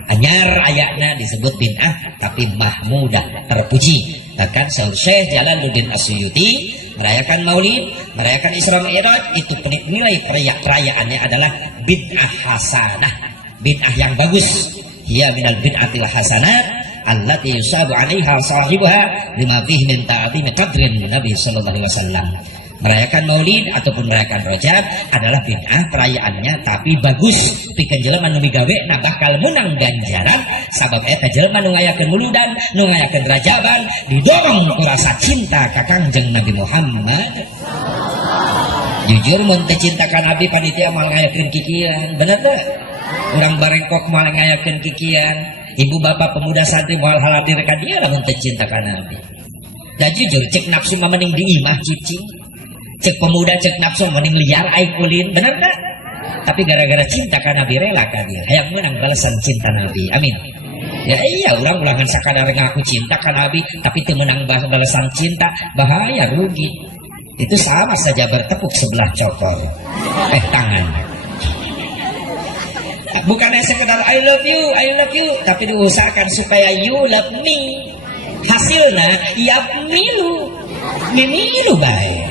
anyar ayatnya disebut bid'ah tapi mahmudah terpuji. Bahkan Syekh Jalaluddin As-Suyuti merayakan Maulid, merayakan Isra Mi'raj itu nilai perayaannya adalah bid'ah hasanah, bid'ah yang bagus. Hiya minal bid'atil hasanat allati yusabu 'alaiha sahibuha lima fihi min ta'zimi qadrin Nabi sallallahu alaihi wasallam. Merayakan Maulid ataupun merayakan Rajab adalah bid'ah perayaannya tapi bagus. Pikeun jelema nu migawe na bakal menang ganjaran sabab eta jelema nu ngayakeun muludan, nu ngayakeun Rajaban didorong ku rasa cinta ka Kangjeng Nabi Muhammad. Jujur mun teu cinta ka Nabi panitia moal ngayakeun kikian, bener teh? Urang barengkok moal ngayakeun kikian, ibu bapak pemuda santri moal hadir ka dieu lamun teu cinta ka Nabi. Da jujur cek nafsu mah mending diimah cicing. Cek pemuda cek nafsu mending liar aing ulin, bener tak? Tapi gara-gara cinta ka Nabi rela ka dia hayang menang balasan cinta Nabi. Amin. Ya iya ulang-ulangan sakadar ngaku cinta ka Nabi tapi teu menang balasan cinta bahaya rugi. Itu sama saja bertepuk sebelah cokor tangan. Bukannya sekedar I love you tapi diusahakan supaya you love me. Hasilnya ya milu baik.